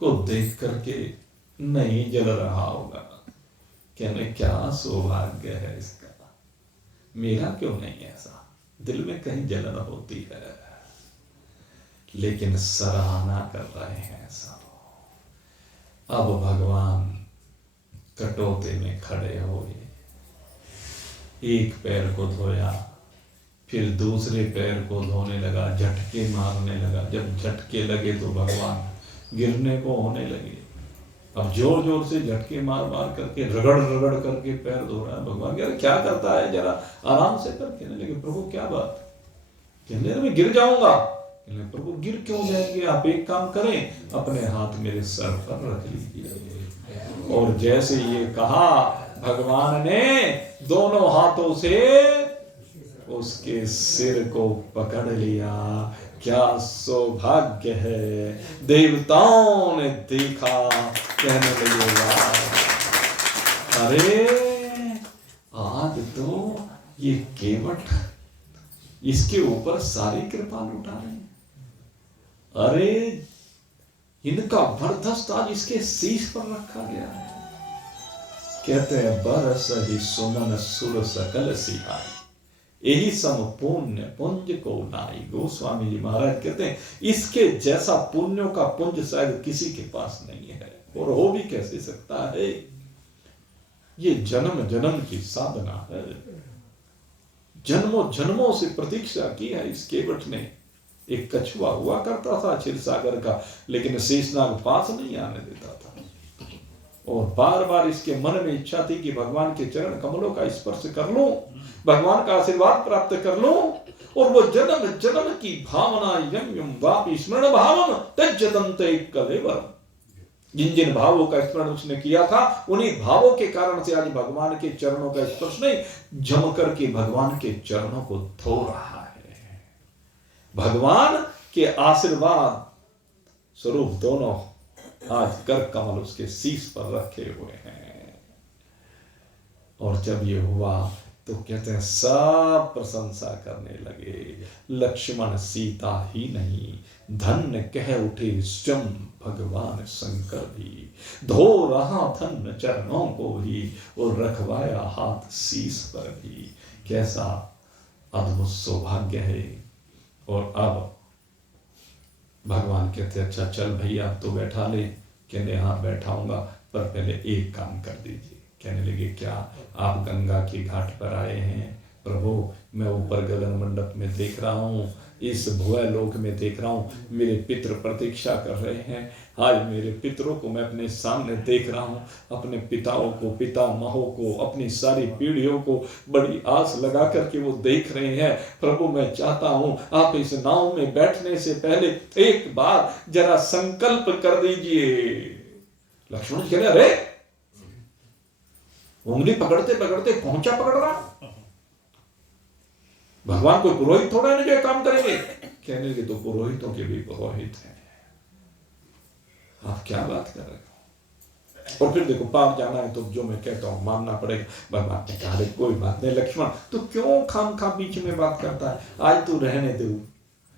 को देख करके नहीं जल रहा होगा, कहने क्या सौभाग्य है इसका, मेरा क्यों नहीं ऐसा। दिल में कहीं जलन होती है, लेकिन सराहना कर रहे हैं सब। अब भगवान कटौते में खड़े हुए, एक पैर को धोया, फिर दूसरे पैर को धोने लगा, झटके मारने लगा। जब झटके लगे तो भगवान गिरने को होने लगे। अब जोर जोर से झटके मार मार करके, रगड़ रगड़ करके पैर धो रहा है। भगवान कह रहे क्या करता है, जरा आराम से कर। कहने लगे प्रभु क्या बात? कहने लगे मैं गिर जाऊंगा। कहने लगे प्रभु गिर क्यों जाएंगे, आप एक काम करें, अपने हाथ मेरे सर पर रख लीजिए। और जैसे ये कहा, भगवान ने दोनों हाथों से उसके सिर को पकड़ लिया। क्या सौभाग्य है, देवताओं ने देखा, कहने लगे वाह, अरे आज तो ये केवट इसके ऊपर सारी कृपा लुटा रहे हैं। अरे इनका वरदस्त आज इसके शीश पर रखा गया है। कहते हैं बरस ही सुमन सुर सकल सिहाई, यही सम पुण्य पुंज को नाई। गोस्वामी जी महाराज कहते हैं इसके जैसा पुण्यों का पुंज शायद किसी के पास नहीं है, और हो भी कैसे सकता है। ये जन्म जन्म की साधना है, जन्मों जन्मों से प्रतीक्षा की है इस केवट ने। एक कछुआ हुआ करता था क्षीरसागर का, लेकिन शेषनाग पास नहीं आने देता था, और बार बार इसके मन में इच्छा थी कि भगवान के चरण कमलों का स्पर्श कर लूं, भगवान का आशीर्वाद प्राप्त कर लूं। और वो जन्म जन्म की भावना यम यम वापि स्मरण भावम त्यज्यतन्ते कलेवरम, जिन जिन भावों का स्मरण उसने किया था, उन्हीं भावों के कारण से आज भगवान के चरणों का स्पर्श नहीं, जम करके भगवान के चरणों को धो रहा है। भगवान के आशीर्वाद स्वरूप दोनों आज कर कमल उसके शीश पर रखे हुए हैं। और जब ये हुआ तो कहते हैं सब प्रशंसा करने लगे। लक्ष्मण सीता ही नहीं, धन्य कह उठे स्वयं भगवान शंकर भी। धो रहा धन्य चरणों को ही, और रखवाया हाथ शीश पर भी। कैसा अद्भुत सौभाग्य है। और अब भगवान कहते अच्छा चल भैया अब तो बैठा ले। कहने हाँ बैठाऊंगा, पर पहले एक काम कर दीजिए। कहने लगे क्या? आप गंगा के घाट पर आए हैं प्रभु, मैं ऊपर गगन मंडप में देख रहा हूँ, इस भुवन लोक में देख रहा हूँ, मेरे पितृ प्रतीक्षा कर रहे हैं। आज मेरे पितरों को मैं अपने सामने देख रहा हूँ, अपने पिताओं को, पितामहों को, अपनी सारी पीढ़ियों को बड़ी आस लगा करके वो देख रहे हैं। प्रभु मैं चाहता हूँ आप इस नाव में बैठने से पहले एक बार जरा संकल्प कर दीजिए। लक्ष्मण जी कह रहे अरे उंगली पकड़ते पकड़ते पहुंचा पकड़ रहा, भगवान कोई पुरोहित थोड़ा है ना जो काम करेंगे। कहने लगे तो पुरोहितों के भी पुरोहित हैं, आप क्या बात कर रहे हो। और फिर देखो पाप जाना है तो जो मैं कहता हूं मानना पड़ेगा। भगवान ने कहा कोई बात नहीं लक्ष्मण, तो क्यों खाम खा बीच में बात करता है, आज तू रहने दे।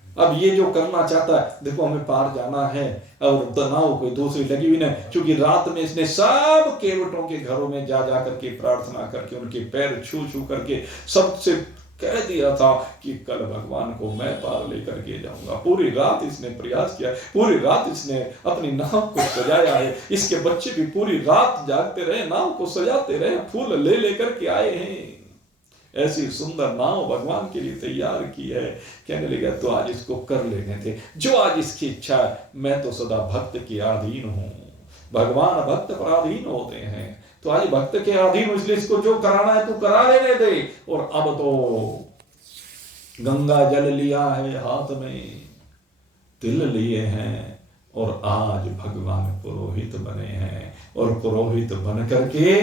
अब ये जो करना चाहता है, देखो हमें पार जाना है और नाव कोई दूसरी लगी हुई नहीं, क्योंकि रात में इसने सब केवटों के घरों में जा जा करके प्रार्थना करके उनके पैर छू छू करके सबसे कह दिया था कि कल भगवान को मैं पार लेकर के जाऊंगा। पूरी रात इसने प्रयास किया, पूरी रात इसने अपनी नाव को सजाया है। इसके बच्चे भी पूरी रात जागते रहे, नाव को सजाते रहे, फूल ले लेकर के आए हैं। ऐसी सुंदर नाव भगवान के लिए तैयार की है। कहने लगा तो आज इसको कर लेने थे, जो आज इसकी इच्छा है। मैं तो सदा भक्त के अधीन हूं, भगवान भक्त पर अधीन होते हैं, तो आज भक्त के अधीन, इसलिए इसको जो कराना है तू करा लेने दे। और अब तो गंगा जल लिया है हाथ में, तिल लिए हैं, और आज भगवान पुरोहित बने हैं। और पुरोहित बन करके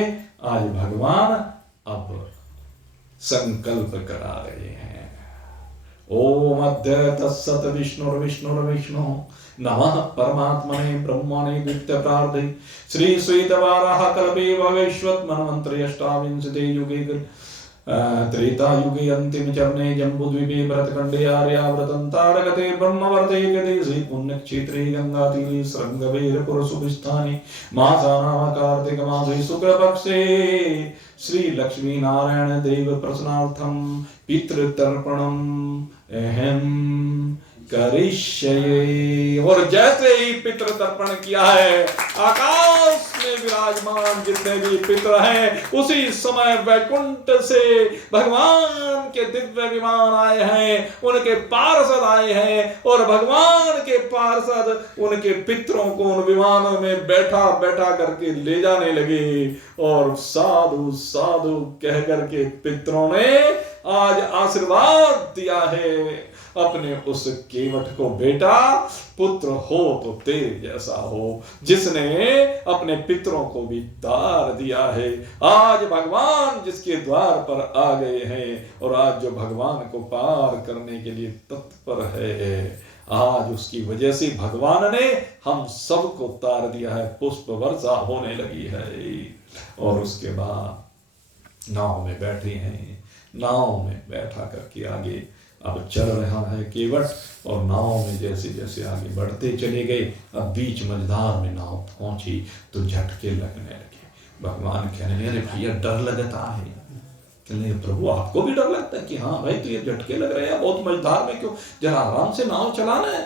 आज भगवान अब संकल्प करा रहे हैं। ओम अद्य तत्सत विष्णुर्विष्णुर्विष्णु नमः परमात्मने ब्रह्मणे द्वितीय प्रार्थे श्री श्वेतवाराह कल्पे वैश्वत मनमंत्र अष्टाविंशते युगे त्रेता युगे अंतिम चरणे जम्बुद्वीपे भरतखंडे आर्याव्रतं तारकते ब्रह्मवर्ते गते श्री पुण्य क्षेत्रे गंगा तीरे श्रृंगवेरपुर सुभिस्थाने मासानाम कार्तिक मासे शुक्ल पक्षे श्री लक्ष्मी नारायण देव प्रसन्नार्थम पितृतर्पणम अहम करिष्ये। और जैसे ही पितृ तर्पण किया है, आकाश में विराजमान जितने भी पितृ हैं, उसी समय वैकुंठ से भगवान के दिव्य विमान आए हैं, उनके पार्षद आए हैं, और भगवान के पार्षद उनके पितरों को उन विमानों में बैठा बैठा करके ले जाने लगे। और साधु साधु कह करके पितरों ने आज आशीर्वाद दिया है अपने उस केवट को, बेटा पुत्र हो तो तेरे जैसा हो, जिसने अपने पितरों को भी तार दिया है। आज भगवान जिसके द्वार पर आ गए हैं, और आज जो भगवान को पार करने के लिए तत्पर है, आज उसकी वजह से भगवान ने हम सबको तार दिया है, पुष्प वर्षा होने लगी है। और उसके बाद नाव में बैठे हैं, नाव में बैठा करके आगे अब चल रहा है केवट, और नाव में जैसे जैसे आगे बढ़ते चले गए, अब बीच मझधार में नाव पहुंची तो झटके लगने लगे। भगवान कहने लगे, अरे भैया डर लगता है। कहने प्रभु आपको भी डर लगता है? कि हाँ भाई, तो ये झटके लग रहे हैं बहुत मझधार में, क्यों, जरा आराम से नाव चलाना है।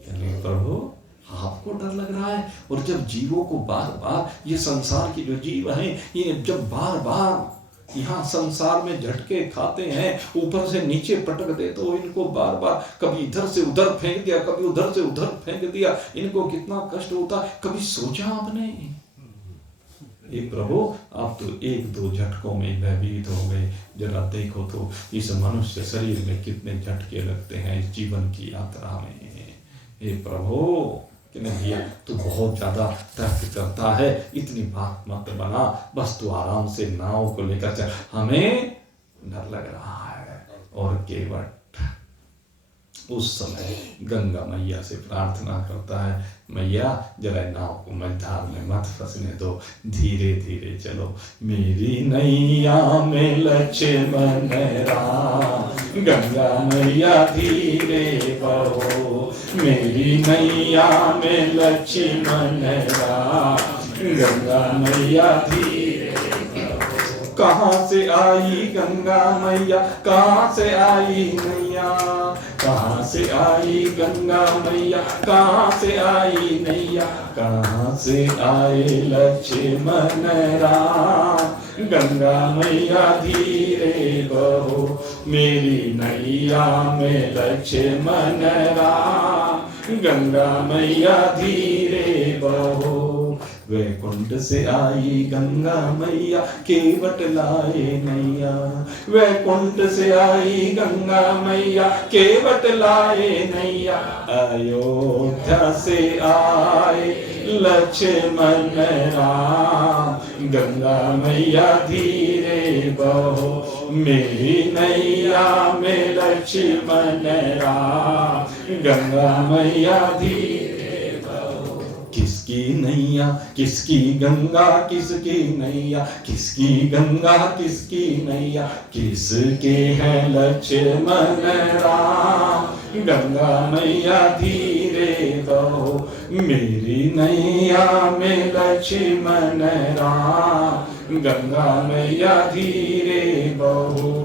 कहने प्रभु आपको डर लग रहा है, और जब जीवों को बार बार, ये संसार के जो जीव हैं, ये जब बार बार यहाँ संसार में झटके खाते हैं, ऊपर से नीचे पटक दे, तो इनको बार बार कभी इधर से उधर फेंक दिया, कभी उधर से उधर फेंक दिया, इनको कितना कष्ट होता है, कभी सोचा आपने? ये प्रभु आप तो एक दो झटकों में भयभीत हो गए। जरा देखो तो इस मनुष्य शरीर में कितने झटके लगते हैं इस जीवन की यात्रा में। हे प्रभु भैया तू बहुत ज्यादा तर्क करता है, इतनी बात मत बना, बस तू आराम से नाव को लेकर चल, हमें डर लग रहा है। और केवट उस समय गंगा मैया से प्रार्थना करता है, मैया जरा नाव को मझधार में मत फंसने दो, धीरे धीरे चलो, मेरी नैया में लक्ष्मण राम, गंगा मैया धीरे बहो, मेरी नैया में लक्ष्मण राम, गंगा मैया धीरे बहो। कहाँ से आई गंगा मैया, कहाँ से आई नैया, कहाँ से आई गंगा मैया, कहाँ से आई नैया, कहाँ से आए लक्ष्मण राम, गंगा मैया धीरे बहो, मेरी नैया में लक्ष्मण राम, गंगा मैया धीरे बहो। वैकुंठ से आई गंगा मैया, केवट लाए नैया, वैकुंठ से आई गंगा मैया, केवट लाए नैया, अयोध्या से आए लक्ष्मण राम, गंगा मैया धीरे बहो, मेरी नैया में लक्ष्मण राम, गंगा मैया धीरे। किसकी नैया किसकी गंगा, किसकी नैया किसकी गंगा, किसकी नैया, किसके हैं लक्ष्मण राम, गंगा मैया धीरे बहो, मेरी नैया में लक्ष्मण राम, गंगा मैया धीरे बहो।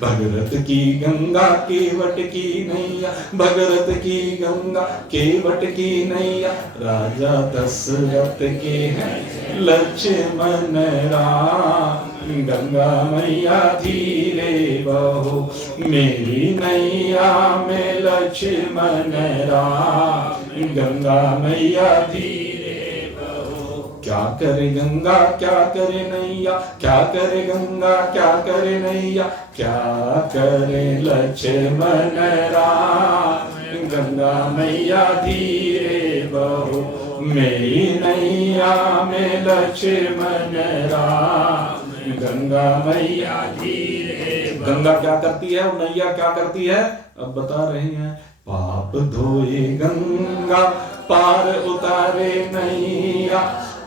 भगरथ की गंगा केवट की नैया, भगरथ की गंगा केवट की नैया, राजा दशरथ के हैं लक्ष्मण राम, गंगा मैया धीरे बहो, मेरी नैया में लक्ष्मण राम, गंगा मैया धीरे बहो। क्या करे गंगा क्या करे नैया, क्या करे गंगा क्या करे नैया, क्या करे लक्ष्मण राम, गंगा मैया धीरे बहो, मेरी नैया में लक्ष्मण राम, गंगा मैया धीरे। गंगा क्या करती है और नैया क्या करती है, अब बता रहे हैं। पाप धोए गंगा पार उतारे नैया,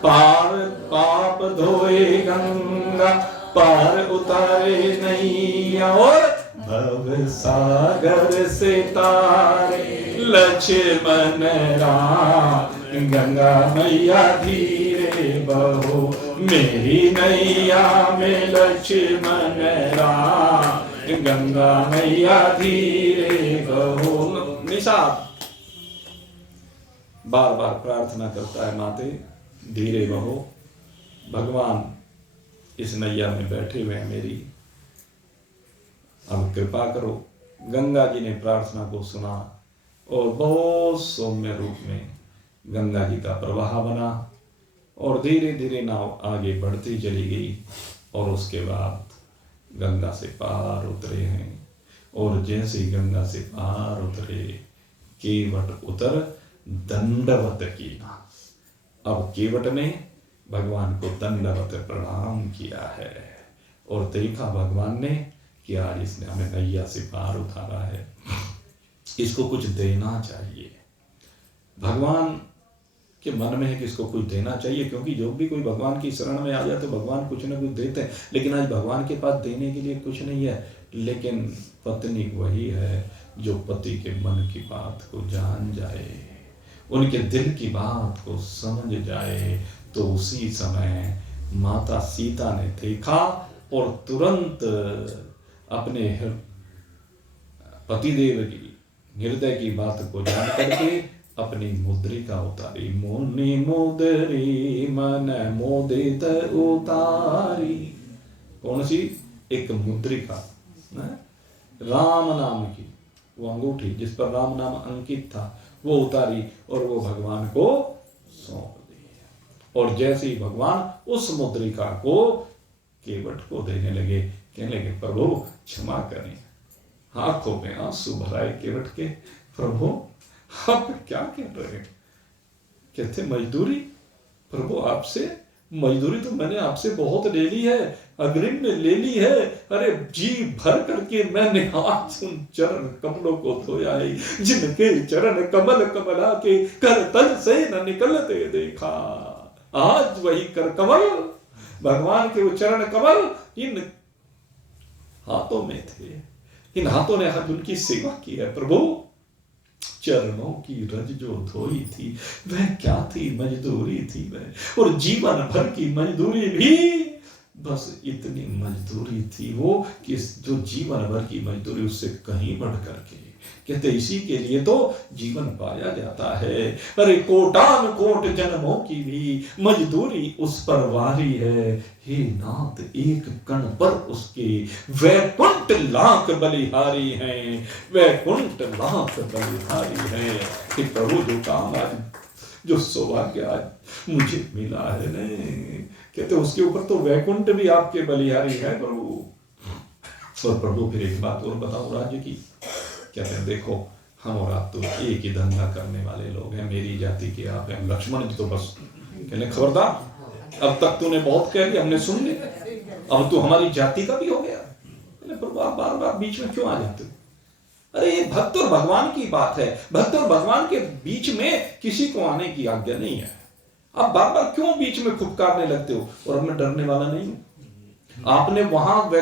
पाप धोए गंगा पार उतारे नैया, और भव सागर से तारे लक्ष्मण राम, गंगा मैया धीरे बहो, मेरी नैया में लक्ष्मण राम, गंगा मैया धीरे बहो। निषाद बार बार प्रार्थना करता है, माते धीरे बहो, भगवान इस नैया में बैठे हुए हैं मेरी, अब कृपा करो। गंगा जी ने प्रार्थना को सुना और बहुत सौम्य रूप में गंगा जी का प्रवाह बना और धीरे धीरे नाव आगे बढ़ती चली गई और उसके बाद गंगा से पार उतरे हैं। और जैसे ही गंगा से पार उतरे, केवट उतर दंडवत किया। अब केवट ने भगवान को दंडवत प्रणाम किया है और देखा भगवान ने कि आज इसने हमें नैया से पार उतारा है, इसको कुछ देना चाहिए। भगवान के मन में है कि इसको कुछ देना चाहिए, क्योंकि जो भी कोई भगवान की शरण में आ जाए तो भगवान कुछ ना कुछ देते हैं। लेकिन आज भगवान के पास देने के लिए कुछ नहीं है, लेकिन पत्नी वही है जो पति के मन की बात को जान जाए, उनके दिल की बात को समझ जाए। तो उसी समय माता सीता ने देखा और तुरंत अपने पतिदेव की हृदय की बात को जान करके अपनी मुद्रिका उतारी। मुनि मुद्री मन मोदित उतारी। कौन सी? एक मुद्रिका, राम नाम की वो अंगूठी जिस पर राम नाम अंकित था, वो उतारी और वो भगवान को सौंप दी। और जैसे ही भगवान उस मुद्रिका को केवट को देने लगे, कहने लगे प्रभु क्षमा करें। आंखों में आंसू भराए केवट के, प्रभु आप क्या कह रहे हैं? कहते मजदूरी? प्रभु आपसे मजदूरी तो मैंने आपसे बहुत ले ली है, अग्रिम में ले ली है। अरे जी भर करके मैंने आज उन चरण कमलों को धोया है, जिनके चरण कमल कमला के कर तल से न निकलते देखा। आज वही कर कमल, भगवान के वो चरण कमल इन हाथों में थे, इन हाथों ने उनकी सेवा की है। प्रभु चरणों की रज जो धोई थी वह क्या थी? मजदूरी थी वह, और जीवन भर की मजदूरी भी बस इतनी मजदूरी थी वो कि जो जीवन भर की मजदूरी उससे कहीं बढ़ करके, कहते इसी के लिए तो जीवन पाया जाता है। अरे कोटान कोट जन्मों की भी मजदूरी उस पर वारी है, हे नाथ एक कण पर उसके वैकुंठ लाख बलिहारी हैं, वैकुंठ लाख बलिहारी हैं। कि प्रभु जो काम आज, जो सौभाग्य आज मुझे मिला है न, कहते उसके ऊपर तो वैकुंठ भी आपके बलिहारी है प्रभु। और प्रभु फिर एक बात और बताओ राज्य की, कहते हैं देखो हम और आप तो एक ही धंधा करने वाले लोग हैं, मेरी जाति के आप हैं। लक्ष्मण जी तो बस कहने खबरदार, अब तक तूने बहुत कह दिया, हमने सुन लिया, अब तू हमारी जाति का भी हो गया। प्रभु आप बार बार बीच में क्यों आ जाते हो? अरे ये भक्त और भगवान की बात है, भक्त और भगवान के बीच में किसी को आने की आज्ञा नहीं है। आप बार बार क्यों बीच में फुफकारने लगते हो? और अब मैं डरने वाला नहीं हूं। आपने वहां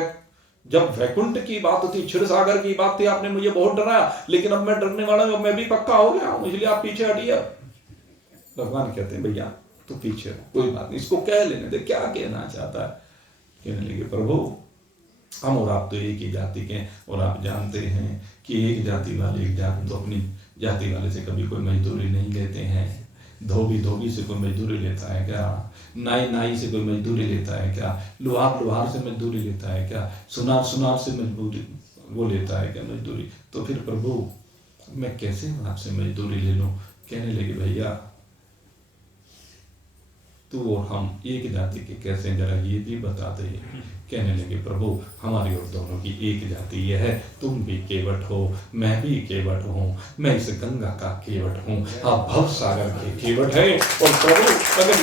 जब वैकुंठ की बात थी, क्षीर सागर की बात थी, आपने मुझे बहुत डराया, लेकिन अब मैं डरने वाला हूं, मैं भी पक्का हो गया हूं, इसलिए आप पीछे हटिए। भगवान कहते हैं भैया तो पीछे कोई बात नहीं, इसको कह लेने दे, क्या कहना चाहता है। कहने लगे प्रभु हम और आप तो एक ही जाति के हैं, और आप जानते हैं कि एक जाति वाले एक जाति तो अपनी जाति वाले से कभी कोई मजदूरी नहीं लेते हैं। धोबी धोबी से कोई मजदूरी लेता है क्या? नाई नाई से कोई मजदूरी लेता है क्या? लोहार लोहार से मजदूरी लेता है क्या? सुनार सुनार से मजदूरी वो लेता है क्या मजदूरी? तो फिर प्रभु मैं कैसे आपसे मजदूरी ले लूं? कहने लगे भैया तू और हम एक जाति के कैसे, जरा ये भी बता दे। कहने लगे प्रभु हमारी और दोनों की एक जाति यह है, तुम भी केवट हो, मैं भी केवट हूँ, मैं इस गंगा का केवट हूँ, आप भव सागर के केवट है। और प्रभु अगर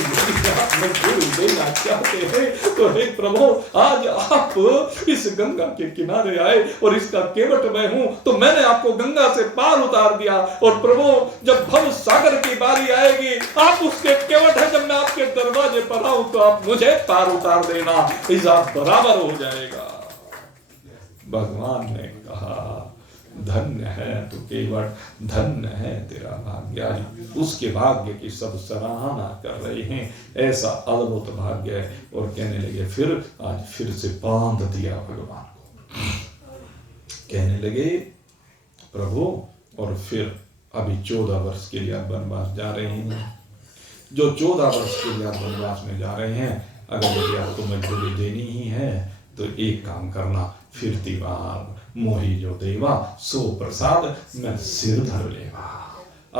मजदूरी देना चाहते हैं तो हे प्रभु आज आप इस गंगा के किनारे आए और इसका केवट मैं हूँ, तो मैंने आपको गंगा से पार उतार दिया। और प्रभु जब भव सागर की बारी आएगी, आप उसके केवट है, जब मैं आपके दरवाजे पर आऊं तो आप मुझे पार उतार देना, हिसाब बराबर हो जाएगा। भगवान ने कहा धन्य है तू केवट, धन्य है तेरा भाग्य। उसके भाग्य की सब सराहना कर रहे हैं, ऐसा अद्भुत भाग्य है। और कहने लगे फिर आज फिर से बांध दिया भगवान को। कहने लगे प्रभु, और फिर अभी 14 वर्ष के लिए आप वनवास जा रहे हैं। जो 14 वर्ष के लिए आप वनवास में जा रहे हैं, अगर यदि आपको मजदूरी देनी ही है तो एक काम करना, फिरती बार मोही जो देवा सो प्रसाद मैं सिर धर लेवा।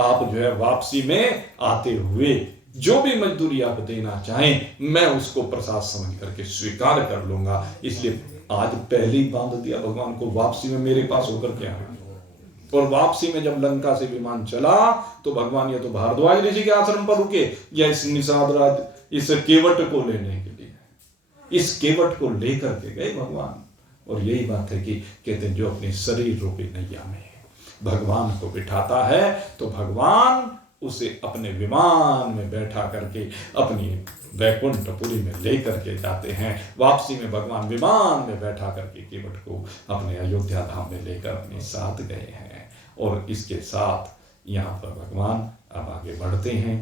आप जो है वापसी में आते हुए जो भी मजदूरी आप देना चाहें, मैं उसको प्रसाद समझ करके स्वीकार कर लूंगा। इसलिए आज पहले ही बांध दिया भगवान को, वापसी में मेरे पास होकर के आना। और वापसी में जब लंका से विमान चला तो भगवान या तो भारद्वाज ऋषि के आश्रम पर रुके या इस निषाद राज, इस केवट को लेने के लिए, इस केवट को लेकर के गए भगवान। और यही बात है कि कहते हैं जो अपने शरीर रूपी नैया में भगवान को बिठाता है तो भगवान उसे अपने विमान में बैठा करके अपनी वैकुंठपुरी में लेकर के जाते हैं। वापसी में भगवान विमान में बैठा करके केवट को अपने अयोध्या धाम में लेकर अपने साथ गए हैं। और इसके साथ यहाँ पर भगवान अब आगे बढ़ते हैं।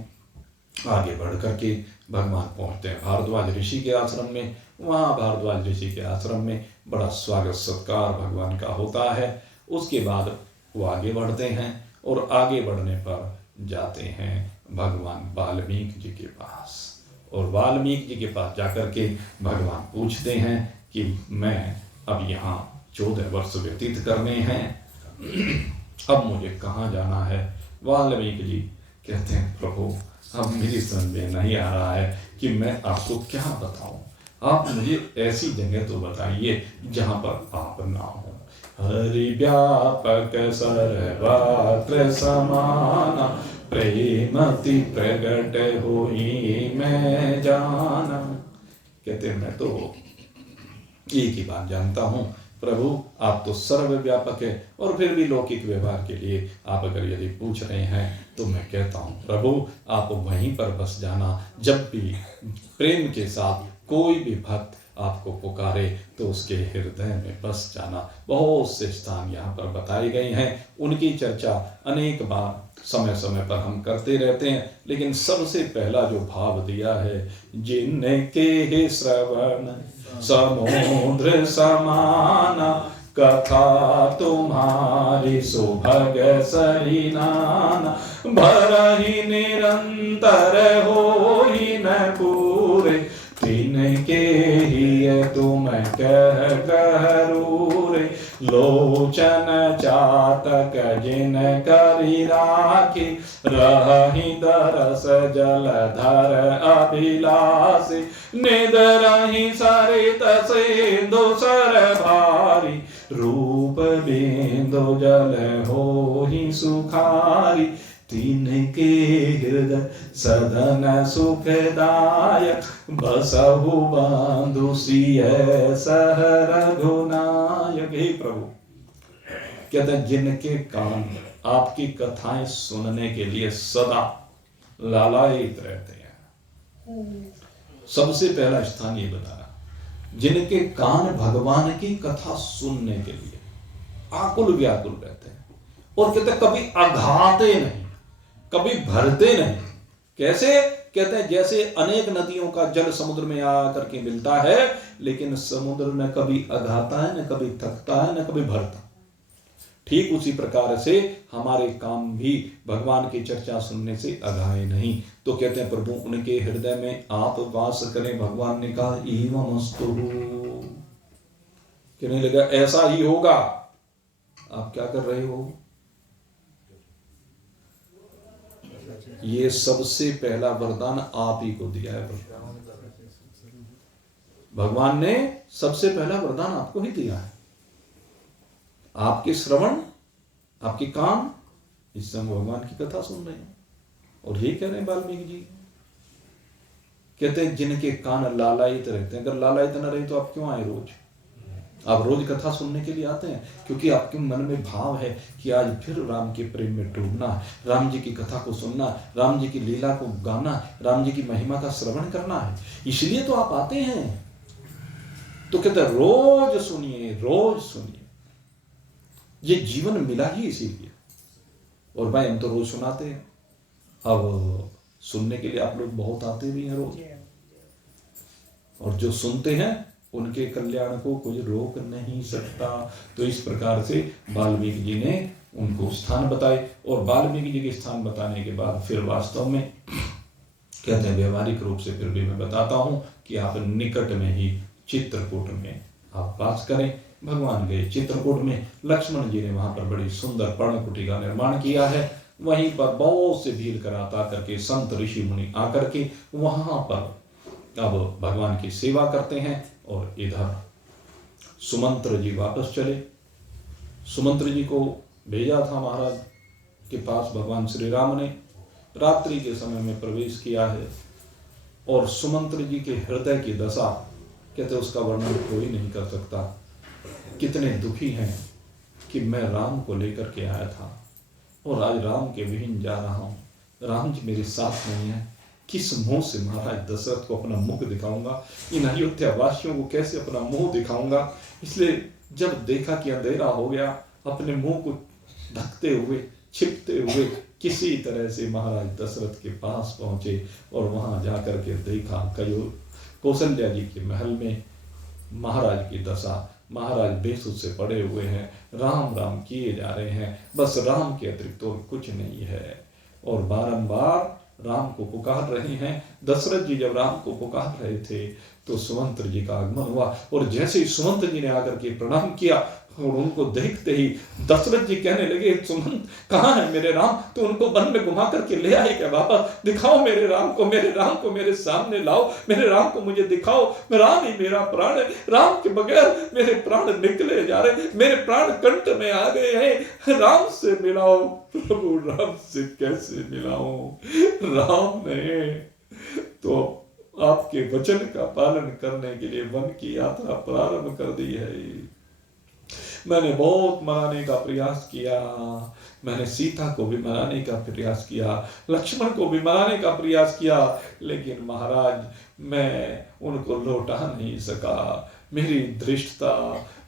आगे बढ़ करके भगवान पहुँचते हैं भारद्वाज ऋषि के आश्रम में। वहाँ भारद्वाज ऋषि के आश्रम में बड़ा स्वागत सत्कार भगवान का होता है। उसके बाद वो आगे बढ़ते हैं और आगे बढ़ने पर जाते हैं भगवान वाल्मीकि जी के पास। और वाल्मीकि जी के पास जाकर के भगवान पूछते हैं कि मैं अब यहाँ 14 वर्ष व्यतीत करने हैं, अब मुझे कहाँ जाना है। वाल्मीकि जी कहते हैं प्रभु अब मेरी समझ में नहीं आ रहा है कि मैं आपको क्या बताऊं। आप मुझे ऐसी जगह तो बताइए जहाँ पर आप ना हो। हरि व्यापक सर्वत्र समाना, प्रेमति प्रगट होई मैं जाना। कहते हैं मैं तो एक ही बात जानता हूँ प्रभु, आप तो सर्वव्यापक है। और फिर भी लौकिक व्यवहार के लिए आप अगर यदि पूछ रहे हैं तो मैं कहता हूँ प्रभु आप वहीं पर बस जाना। जब भी प्रेम के साथ कोई भी भक्त आपको पुकारे तो उसके हृदय में बस जाना। बहुत से स्थान यहाँ पर बताए गए हैं, उनकी चर्चा अनेक बार समय समय पर हम करते रहते हैं। लेकिन सबसे पहला जो भाव दिया है, जिनके श्रवण समुद्र समाना, कथा तुम्हारी सुभग सरिनाना, भरहि निरंतर होई न पूरे, तिनके ही तुम कह करूरे, लोचन चातक जिन करी राखी, रहि दरस जलधर अभिलाषी, निदरहि सरित सिंधु सर भारी, रूप बिंदु जल होहि सुखारी, तिनके हृदय सदन सुखदायक, बसहु बंधु सिय सह रघुनायक। हे प्रभु कहते हैं जिनके कान आपकी कथाएं सुनने के लिए सदा लालायित रहते हैं। सबसे पहला स्थान ये बताया, जिनके कान भगवान की कथा सुनने के लिए आकुल व्याकुल रहते हैं। और कहते हैं कभी अघाते नहीं, कभी भरते नहीं। कैसे? कहते हैं जैसे अनेक नदियों का जल समुद्र में आकर के मिलता है, लेकिन समुद्र न कभी अघाता है, न कभी थकता है, न कभी भरता। ठीक उसी प्रकार से हमारे काम भी भगवान की चर्चा सुनने से अघाए नहीं। तो कहते हैं प्रभु उनके हृदय में आप वास करें। भगवान ने कहा एवमस्तु, कहने लगा ऐसा ही होगा। आप क्या कर रहे हो? ये सबसे पहला वरदान आप ही को दिया है। भगवान ने सबसे पहला वरदान आपको ही दिया है। आपके श्रवण, आपके कान इस समय भगवान की कथा सुन रहे हैं। और ये कह रहे हैं वाल्मीकि जी, कहते हैं जिनके कान लालायित रहते हैं। अगर लालायित न रहे तो आप क्यों आए रोज? आप रोज कथा सुनने के लिए आते हैं क्योंकि आपके मन में भाव है कि आज फिर राम के प्रेम में डूबना, राम जी की कथा को सुनना, राम जी की लीला को गाना, राम जी की महिमा का श्रवण करना है। इसलिए तो आप आते हैं। तो कहते हैं रोज सुनिए, रोज सुनिए। ये जीवन मिला ही इसीलिए। और भाई हम तो रोज सुनाते हैं, अब सुनने के लिए आप लोग बहुत आते भी हैं रोज। और जो सुनते हैं उनके कल्याण को कोई रोक नहीं सकता। तो इस प्रकार से वाल्मीकि जी ने उनको स्थान बताए, और वाल्मीकि जी के स्थान बताने के बाद फिर वास्तव में कहते हैं व्यवहारिक रूप से फिर भी मैं बताता हूँ कि आप निकट में ही चित्रकूट में आप वास करें। भगवान गए चित्रकूट में, लक्ष्मण जी ने वहां पर बड़ी सुंदर पर्णकुटी का निर्माण किया है। वहीं पर बहुत से भीड़ कराता करके संत ऋषि मुनि आकर के वहां पर अब भगवान की सेवा करते हैं। और इधर सुमंत्र जी वापस चले। सुमंत्र जी को भेजा था महाराज के पास भगवान श्री राम ने, रात्रि के समय में प्रवेश किया है। और सुमंत्र जी के हृदय की दशा कहते उसका वर्णन कोई नहीं कर सकता। कितने दुखी हैं कि मैं राम को लेकर के आया था और आज राम के विहीन जा रहा हूँ, राम जी मेरे साथ नहीं है, किस मुंह से महाराज दशरथ को अपना मुख दिखाऊंगा, इन अयोध्या वासियों को कैसे अपना मुंह दिखाऊंगा। इसलिए जब देखा कि अंधेरा हो गया, अपने मुंह को ढकते हुए छिपते हुए किसी तरह से महाराज दशरथ के पास पहुंचे और वहां जाकर के देखा कौशल्या जी के महल में महाराज की दशा, महाराज बेसुध से पड़े हुए हैं, राम राम किए जा रहे हैं, बस राम के अतिरिक्त और कुछ नहीं है। और बारंबार राम को पुकार रहे हैं। दशरथ जी जब राम को पुकार रहे थे तो सुमंत्र जी का आगमन हुआ, और जैसे ही सुमंत्र जी ने आकर के प्रणाम किया और उनको देखते ही दशरथ जी कहने लगे, सुमंत कहाँ है मेरे राम, तो उनको वन में घुमा करके ले आए क्या वापस, दिखाओ मेरे राम को मेरे सामने लाओ, मेरे राम को मुझे दिखाओ, राम ही मेरा प्राण है, राम के बगैर मेरे प्राण निकले जा रहे, मेरे प्राण कंठ में आ गए हैं, राम से मिलाओ प्रभु, राम से कैसे मिलाऊं। राम ने तो आपके वचन का पालन करने के लिए वन की यात्रा प्रारंभ कर दी है। मैंने बहुत मनाने का प्रयास किया, मैंने सीता को भी मनाने का प्रयास किया, लक्ष्मण को भी मनाने का प्रयास किया, लेकिन महाराज मैं उनको लौटा नहीं सका। मेरी दृष्टता,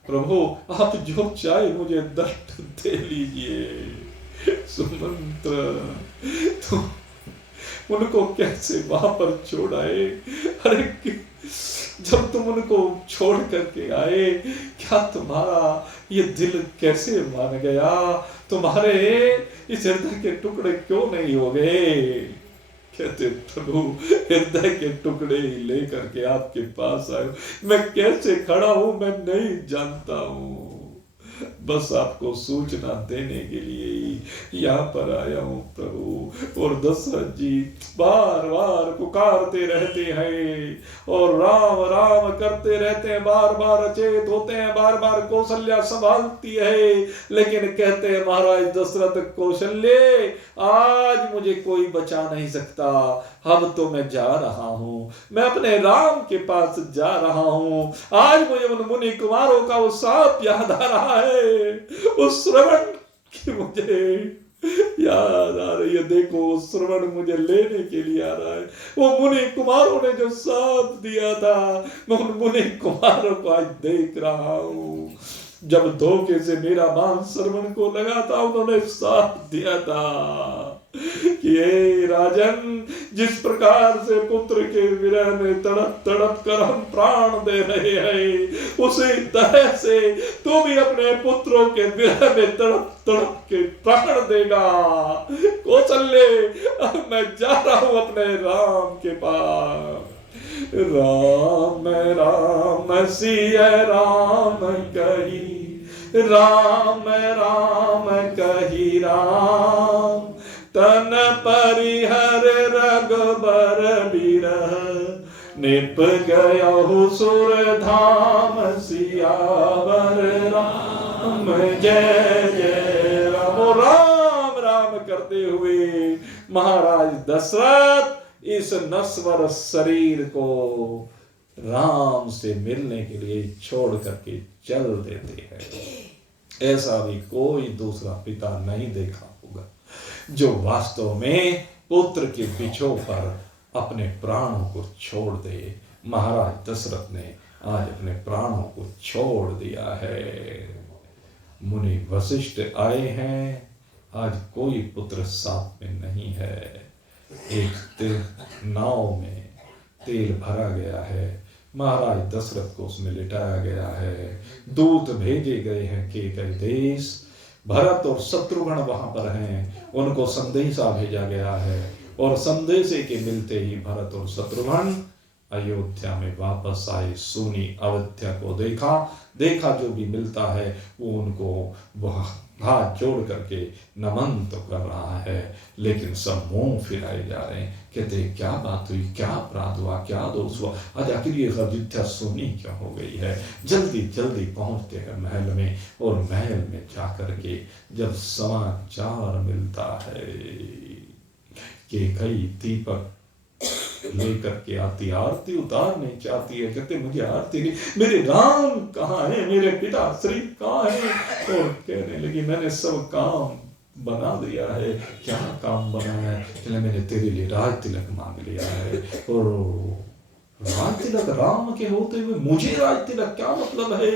प्रभु आप जो चाहे मुझे दंड दे लीजिए। सुमंत्र तो उनको कैसे वहां पर छोड़ आए, अरे जब तुम उनको छोड़ करके आए, क्या तुम्हारा ये दिल कैसे मान गया, तुम्हारे इस हृदय के टुकड़े क्यों नहीं हो गए। कहते प्रभु हृदय के टुकड़े ही लेकर के आपके पास आए, मैं कैसे खड़ा हूं मैं नहीं जानता हूं, बस आपको सूचना देने के लिए ही यहाँ पर आया हूँ प्रभु। और दशरथ जी बार बार पुकारते रहते हैं और राम राम करते रहते हैं, बार बार अचेत होते हैं, बार बार कौशल्या संभालती है, लेकिन कहते हैं महाराज दशरथ कौशल्य आज मुझे कोई बचा नहीं सकता, अब तो मैं जा रहा हूँ, मैं अपने राम के पास जा रहा हूँ। आज मुझे उन मुनि कुमारों का वो साप याद आ रहा है, उस श्रवण की मुझे याद आ रही है, देखो उस श्रवण मुझे लेने के लिए आ रहा है। वो मुनि कुमारों ने जो साप दिया था, मैं उन मुनि कुमारों को आज देख रहा हूँ। जब धोखे से मेरा बाण श्रवण को लगा था, उन्होंने साप दिया था कि हे राजन, जिस प्रकार से पुत्र के विरह में तड़प तड़प कर हम प्राण दे रहे हैं, उसी तरह से तू भी अपने पुत्रों के विरह में तड़प तड़प के प्राण देगा। कौशल्य मैं जा रहा हूं अपने राम के पास। राम राम सिया राम कही, राम राम कही राम, तन परिहर रघुबर बिरह, निप गयो सुर धाम सियावर राम जय जय राम। राम राम करते हुए महाराज दशरथ इस नश्वर शरीर को राम से मिलने के लिए छोड़ करके चल देते हैं। ऐसा भी कोई दूसरा पिता नहीं देखा होगा जो वास्तव में पुत्र के बिछो पर अपने प्राणों को छोड़ दे। महाराज दशरथ ने आज अपने प्राणों को छोड़ दिया है। मुनि वशिष्ठ आए हैं, आज कोई पुत्र साथ में नहीं है। एक नाव में तेल भरा गया है, महाराज दशरथ को उसमें लिटाया गया है। दूत भेजे गए हैं केकई देश, भरत और शत्रुघ्न वहां पर हैं, उनको संदेशा भेजा गया है और संदेशे के मिलते ही भरत और शत्रुघ्न अयोध्या में वापस आए। सुनी अयोध्या को देखा जो भी मिलता है वो उनको वह हाथ जोड़ करके नमन तो कर रहा है, लेकिन सब मुंह फिराए जा रहे हैं। कहते क्या बात हुई, क्या अपराध हुआ, क्या दोष हुआ, आज आखिर ये अयोध्या सोनी क्यों हो गई है। जल्दी जल्दी पहुंचते हैं महल में और महल में जाकर के जब समाचार मिलता है कि कई दीपक लेकर के आती, आरती उतारने चाहती है। कहते मुझे आरती नहीं, मेरे राम कहाँ है, मेरे पिता श्री कहाँ है। और कहने लगी मैंने सब काम बना दिया है। क्या काम बना है? कहले मैंने तेरे लिए राज तिलक मांग लिया है। और राज तिलक राम के होते हुए मुझे राज तिलक क्या मतलब है?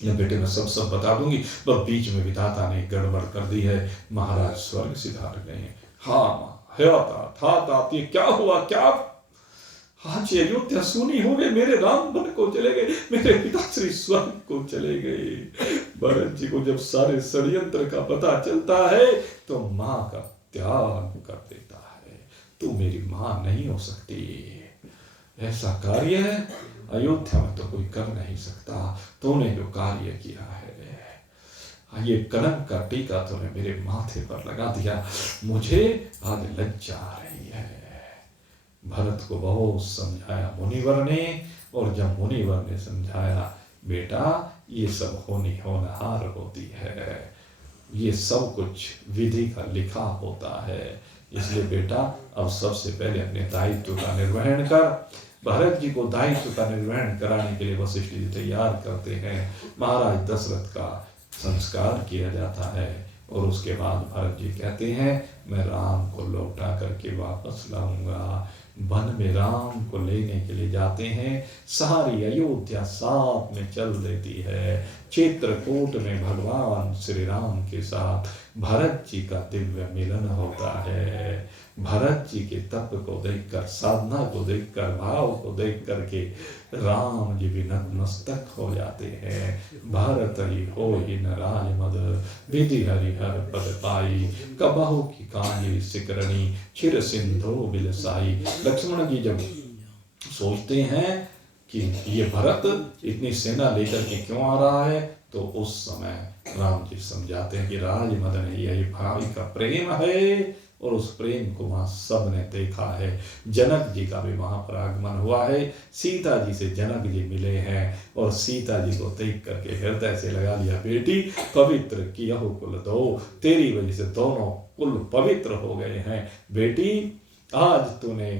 या बेटे मैं सब बता दूंगी, पर बीच में विधाता ने गड़बड़ कर दी है, महाराज स्वर्ग सिधार गए। हाँ था ये क्या हुआ, क्या आज अयोध्या सुनी हो गई, मेरे राम वन को चले गए, मेरे पिताश्री स्वर्ग को चले गए। भरत जी को जब सारे षड्यंत्र का पता चलता है तो माँ का त्याग कर देता है। तू मेरी माँ नहीं हो सकती, ऐसा कार्य है अयोध्या में तो कोई कर नहीं सकता। तूने जो कार्य किया है, ये कलंक का टीका तूने मेरे माथे पर लगा दिया, मुझे आज लज्जा आ रही है। भरत को बहुत समझाया मुनिवर ने, और जब मुनिवर ने समझाया बेटा ये सब होनहार होती है, ये सब कुछ विधि का लिखा होता है, इसलिए बेटा अब सबसे पहले अपने दायित्व का निर्वहन कर। भरत जी को दायित्व का निर्वहन कराने के लिए वशिष्ठ जी तैयार करते हैं। महाराज दशरथ का संस्कार किया जाता है और उसके बाद भरत जी कहते हैं मैं राम को लौटा करके वापस लाऊंगा। वन में राम को लेने के लिए जाते हैं, सारी अयोध्या साथ में चल देती है। चित्रकूट में भगवान श्री राम के साथ भरत जी का दिव्य मिलन होता है। भरत जी के तप को देखकर, साधना को देखकर, भाव को देख करके राम जी भी नतमस्तक हो जाते हैं। भारत ही हो ही न राज मद, विधि हरिहर पद पाई, कबहु की कांजी सिकरणी, चिर सिंधु बिलसाई। लक्ष्मण जी जब सोचते हैं कि ये भरत इतनी सेना लेकर के क्यों आ रहा है, तो उस समय राम जी समझाते हैं कि राज मदन यही भाई का प्रेम है, और उस प्रेम को वहां सब ने देखा है। जनक जी का भी वहां पर आगमन हुआ है, सीता जी से जनक जी मिले हैं और सीता जी को देख करके हृदय से लगा लिया, बेटी पवित्र कियहु कुल दो, तेरी वजह से दोनों कुल पवित्र हो गए हैं। बेटी आज तूने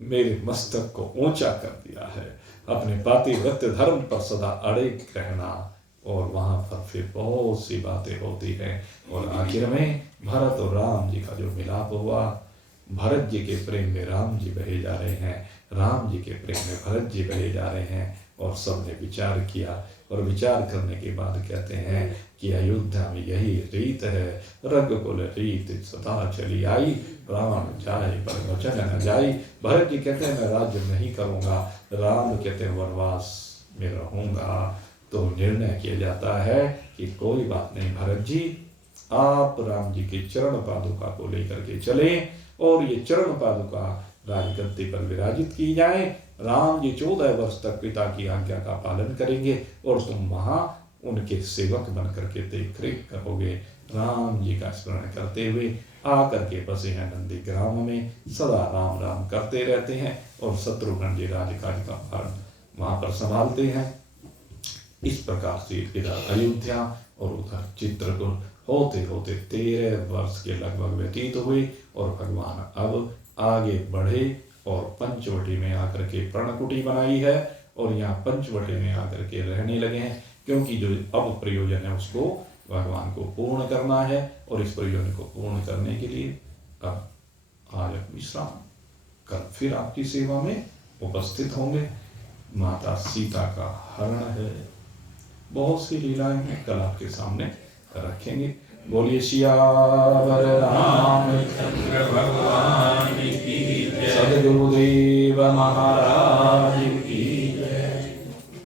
मेरे मस्तक को ऊंचा कर दिया है, अपने पातिव्रत्य धर्म पर सदा अड़े रहना। और वहां पर फिर बहुत सी बातें होती हैं और आखिर में भरत और राम जी का जो मिलाप हुआ, भरत जी के प्रेम में राम जी बहे जा रहे हैं, राम जी के प्रेम में भरत जी बहे जा रहे हैं। और सबने विचार किया और विचार करने के बाद कहते हैं कि अयोध्या में यही रीत है, रघुकुल रीत सदा चली आई, प्राण जाए पर वचन न जाई। भरत जी कहते हैं मैं राज्य नहीं करूंगा, राम कहते हैं वनवास में रहूंगा। तो निर्णय किया जाता है कि कोई बात नहीं भरत जी, आप राम जी के चरण पादुका को लेकर के चलें और ये चरण पादुका राजगद्दी पर विराजित की जाए। राम जी 14 वर्ष तक पिता की आज्ञा का पालन करेंगे और तुम वहां उनके सेवक बन करके देख रेख करोगे। राम जी का स्मरण करते हुए आकर के बसे हैं नंदी ग्राम में, सदा राम राम करते रहते हैं और शत्रुघ्न जी राजकाज का भार वहां पर संभालते हैं। इस प्रकार से इधर अयोध्या और उधर चित्रकूट होते होते 13 वर्ष के लगभग व्यतीत हुए और भगवान अब आगे बढ़े और पंचवटी में आकर के पर्णकुटी बनाई है और यहाँ पंचवटी में आकर के रहने लगे हैं, क्योंकि जो अब प्रयोजन है उसको भगवान को पूर्ण करना है और इस प्रयोजन को पूर्ण करने के लिए अब आज विश्राम, कल फिर आपकी सेवा में उपस्थित होंगे। माता सीता का हरण है, बहुत सी लीलाएं हैं, कल आपके सामने रखेंगे। बोलिए सियावर रामचंद्र भगवान की जय, सद्गुरुदेव महाराज